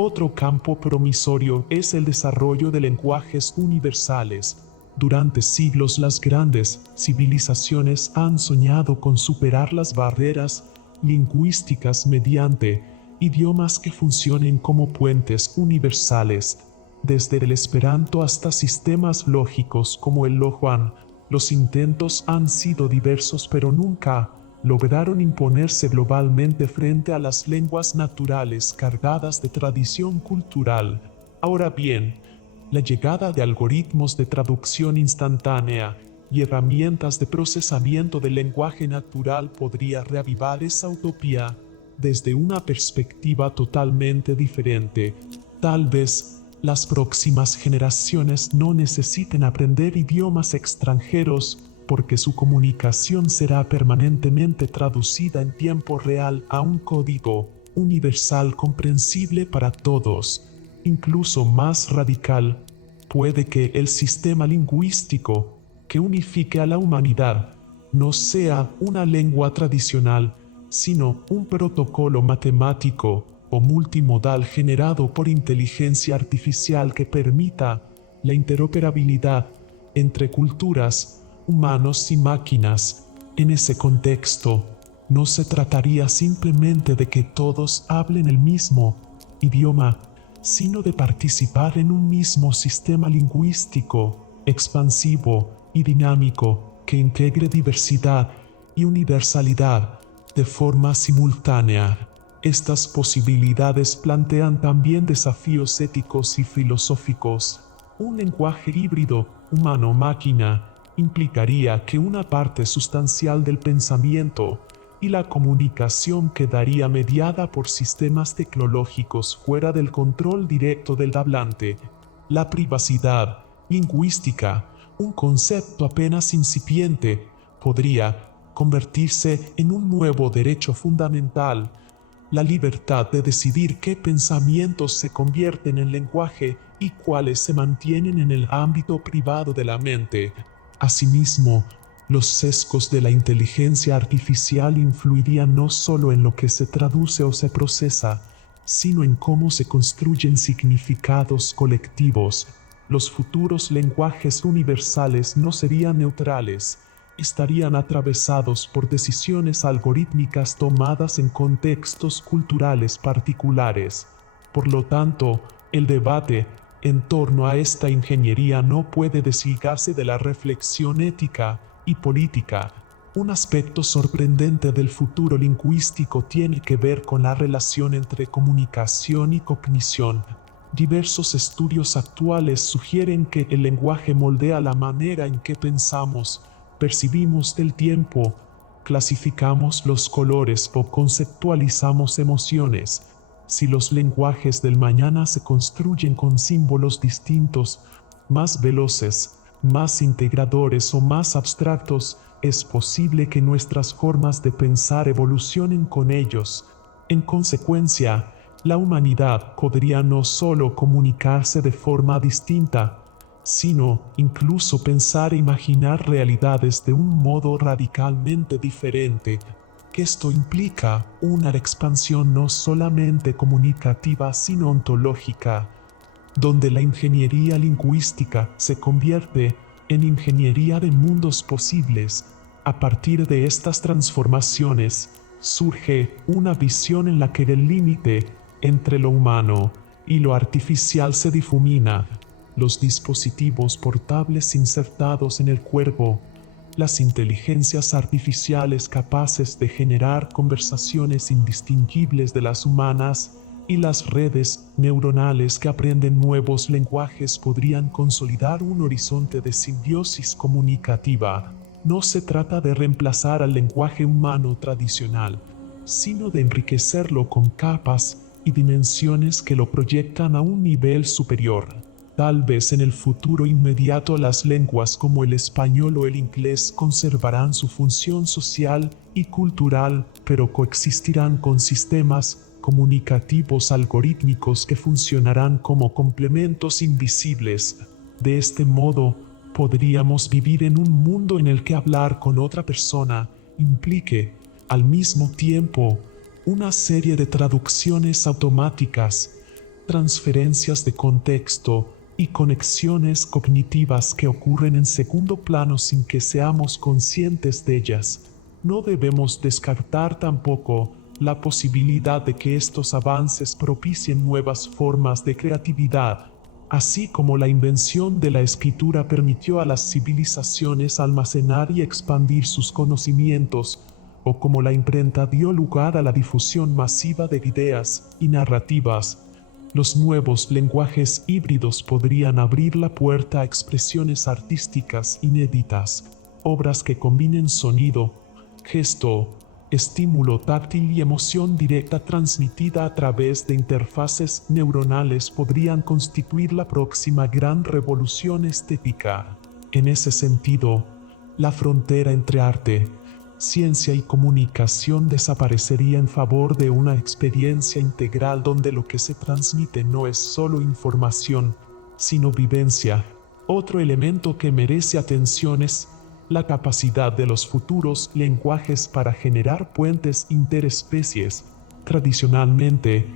Otro campo promisorio es el desarrollo de lenguajes universales. Durante siglos las grandes civilizaciones han soñado con superar las barreras lingüísticas mediante idiomas que funcionen como puentes universales, desde el Esperanto hasta sistemas lógicos como el Lojuan. Los intentos han sido diversos, pero nunca lograron imponerse globalmente frente a las lenguas naturales cargadas de tradición cultural. Ahora bien, la llegada de algoritmos de traducción instantánea y herramientas de procesamiento del lenguaje natural podría reavivar esa utopía desde una perspectiva totalmente diferente. Tal vez las próximas generaciones no necesiten aprender idiomas extranjeros porque su comunicación será permanentemente traducida en tiempo real a un código universal comprensible para todos. Incluso más radical, puede que el sistema lingüístico que unifique a la humanidad no sea una lengua tradicional, sino un protocolo matemático o multimodal generado por inteligencia artificial que permita la interoperabilidad entre culturas, humanos y máquinas. En ese contexto, no se trataría simplemente de que todos hablen el mismo idioma, sino de participar en un mismo sistema lingüístico, expansivo y dinámico, que integre diversidad y universalidad de forma simultánea. Estas posibilidades plantean también desafíos éticos y filosóficos. Un lenguaje híbrido, humano-máquina, implicaría que una parte sustancial del pensamiento y la comunicación quedaría mediada por sistemas tecnológicos fuera del control directo del hablante. La privacidad lingüística, un concepto apenas incipiente, podría convertirse en un nuevo derecho fundamental. La libertad de decidir qué pensamientos se convierten en lenguaje y cuáles se mantienen en el ámbito privado de la mente. Asimismo, los sesgos de la inteligencia artificial influirían no solo en lo que se traduce o se procesa, sino en cómo se construyen significados colectivos. Los futuros lenguajes universales no serían neutrales, estarían atravesados por decisiones algorítmicas tomadas en contextos culturales particulares. Por lo tanto, el debate en torno a esta ingeniería no puede desligarse de la reflexión ética y política. Un aspecto sorprendente del futuro lingüístico tiene que ver con la relación entre comunicación y cognición. Diversos estudios actuales sugieren que el lenguaje moldea la manera en que pensamos, percibimos el tiempo, clasificamos los colores o conceptualizamos emociones. Si los lenguajes del mañana se construyen con símbolos distintos, más veloces, más integradores o más abstractos, es posible que nuestras formas de pensar evolucionen con ellos. En consecuencia, la humanidad podría no solo comunicarse de forma distinta, sino incluso pensar e imaginar realidades de un modo radicalmente diferente. Que esto implica una expansión no solamente comunicativa sino ontológica, donde la ingeniería lingüística se convierte en ingeniería de mundos posibles. A partir de estas transformaciones, surge una visión en la que el límite entre lo humano y lo artificial se difumina. Los dispositivos portables insertados en el cuerpo, las inteligencias artificiales capaces de generar conversaciones indistinguibles de las humanas y las redes neuronales que aprenden nuevos lenguajes podrían consolidar un horizonte de simbiosis comunicativa. No se trata de reemplazar al lenguaje humano tradicional, sino de enriquecerlo con capas y dimensiones que lo proyectan a un nivel superior. Tal vez en el futuro inmediato las lenguas como el español o el inglés conservarán su función social y cultural, pero coexistirán con sistemas comunicativos algorítmicos que funcionarán como complementos invisibles. De este modo, podríamos vivir en un mundo en el que hablar con otra persona implique, al mismo tiempo, una serie de traducciones automáticas, transferencias de contexto y conexiones cognitivas que ocurren en segundo plano sin que seamos conscientes de ellas. No debemos descartar tampoco la posibilidad de que estos avances propicien nuevas formas de creatividad, Así como la invención de la escritura permitió a las civilizaciones almacenar y expandir sus conocimientos, o como la imprenta dio lugar a la difusión masiva de ideas y narrativas, los nuevos lenguajes híbridos podrían abrir la puerta a expresiones artísticas inéditas, obras que combinen sonido, gesto, estímulo táctil y emoción directa transmitida a través de interfaces neuronales podrían constituir la próxima gran revolución estética. En ese sentido, la frontera entre arte, ciencia y comunicación desaparecería en favor de una experiencia integral donde lo que se transmite no es solo información, sino vivencia. Otro elemento que merece atención es la capacidad de los futuros lenguajes para generar puentes interespecies. Tradicionalmente,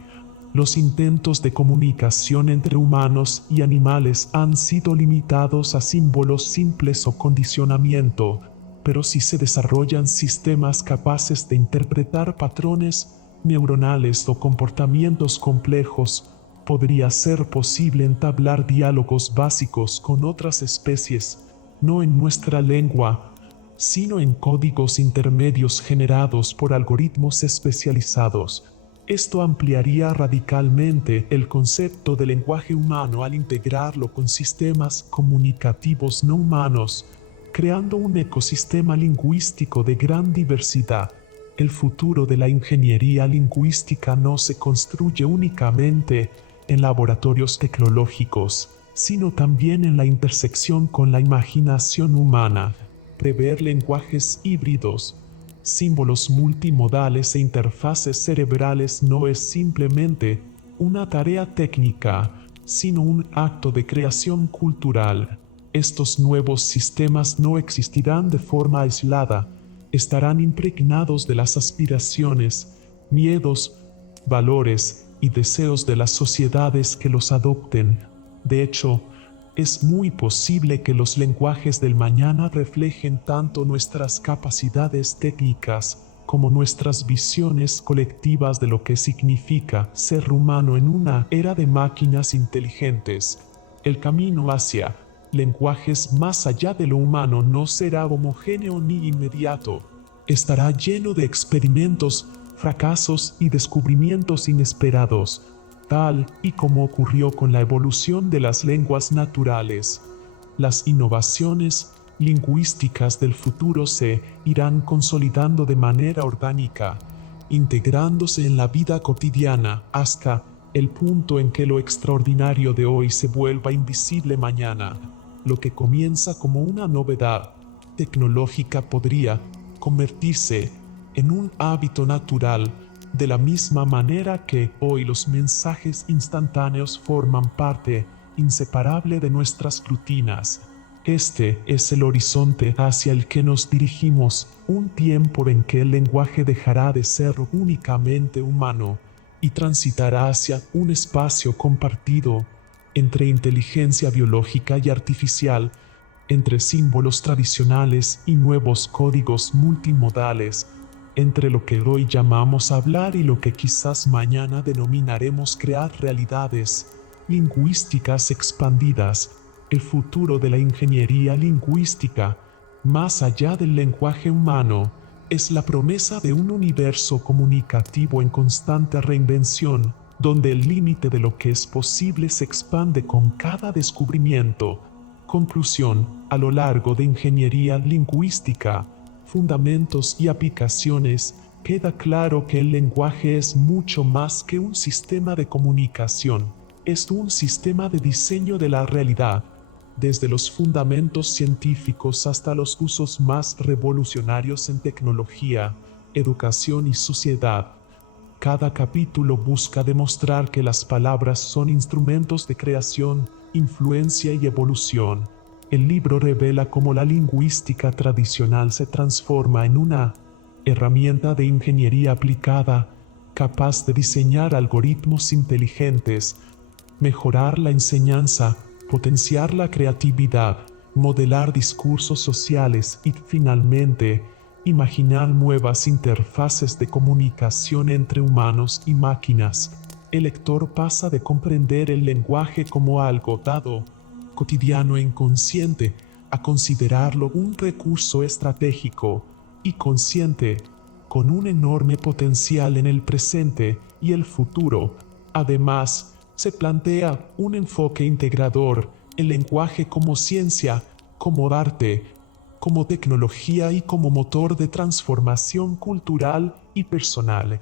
los intentos de comunicación entre humanos y animales han sido limitados a símbolos simples o condicionamiento, pero si se desarrollan sistemas capaces de interpretar patrones neuronales o comportamientos complejos, podría ser posible entablar diálogos básicos con otras especies, no en nuestra lengua, sino en códigos intermedios generados por algoritmos especializados. Esto ampliaría radicalmente el concepto de lenguaje humano al integrarlo con sistemas comunicativos no humanos, creando un ecosistema lingüístico de gran diversidad. El futuro de la ingeniería lingüística no se construye únicamente en laboratorios tecnológicos, sino también en la intersección con la imaginación humana. Prever lenguajes híbridos, símbolos multimodales e interfaces cerebrales no es simplemente una tarea técnica, sino un acto de creación cultural. Estos nuevos sistemas no existirán de forma aislada, estarán impregnados de las aspiraciones, miedos, valores y deseos de las sociedades que los adopten. De hecho, es muy posible que los lenguajes del mañana reflejen tanto nuestras capacidades técnicas como nuestras visiones colectivas de lo que significa ser humano en una era de máquinas inteligentes. El camino hacia lenguajes más allá de lo humano no será homogéneo ni inmediato. Estará lleno de experimentos, fracasos y descubrimientos inesperados, tal y como ocurrió con la evolución de las lenguas naturales. Las innovaciones lingüísticas del futuro se irán consolidando de manera orgánica, integrándose en la vida cotidiana hasta el punto en que lo extraordinario de hoy se vuelva invisible mañana. Lo que comienza como una novedad tecnológica podría convertirse en un hábito natural, de la misma manera que hoy los mensajes instantáneos forman parte inseparable de nuestras rutinas. Este es el horizonte hacia el que nos dirigimos, un tiempo en que el lenguaje dejará de ser únicamente humano y transitará hacia un espacio compartido entre inteligencia biológica y artificial, entre símbolos tradicionales y nuevos códigos multimodales, entre lo que hoy llamamos hablar y lo que quizás mañana denominaremos crear realidades lingüísticas expandidas. El futuro de la ingeniería lingüística, más allá del lenguaje humano, es la promesa de un universo comunicativo en constante reinvención, donde el límite de lo que es posible se expande con cada descubrimiento. Conclusión: a lo largo de ingeniería lingüística, fundamentos y aplicaciones, queda claro que el lenguaje es mucho más que un sistema de comunicación. Es un sistema de diseño de la realidad, desde los fundamentos científicos hasta los usos más revolucionarios en tecnología, educación y sociedad. Cada capítulo busca demostrar que las palabras son instrumentos de creación, influencia y evolución. El libro revela cómo la lingüística tradicional se transforma en una herramienta de ingeniería aplicada, capaz de diseñar algoritmos inteligentes, mejorar la enseñanza, potenciar la creatividad, modelar discursos sociales y, finalmente, imaginar nuevas interfaces de comunicación entre humanos y máquinas. el lector pasa de comprender el lenguaje como algo dado, cotidiano e inconsciente, a considerarlo un recurso estratégico y consciente, con un enorme potencial en el presente y el futuro. Además, se plantea un enfoque integrador, el lenguaje como ciencia, como arte, como tecnología y como motor de transformación cultural y personal.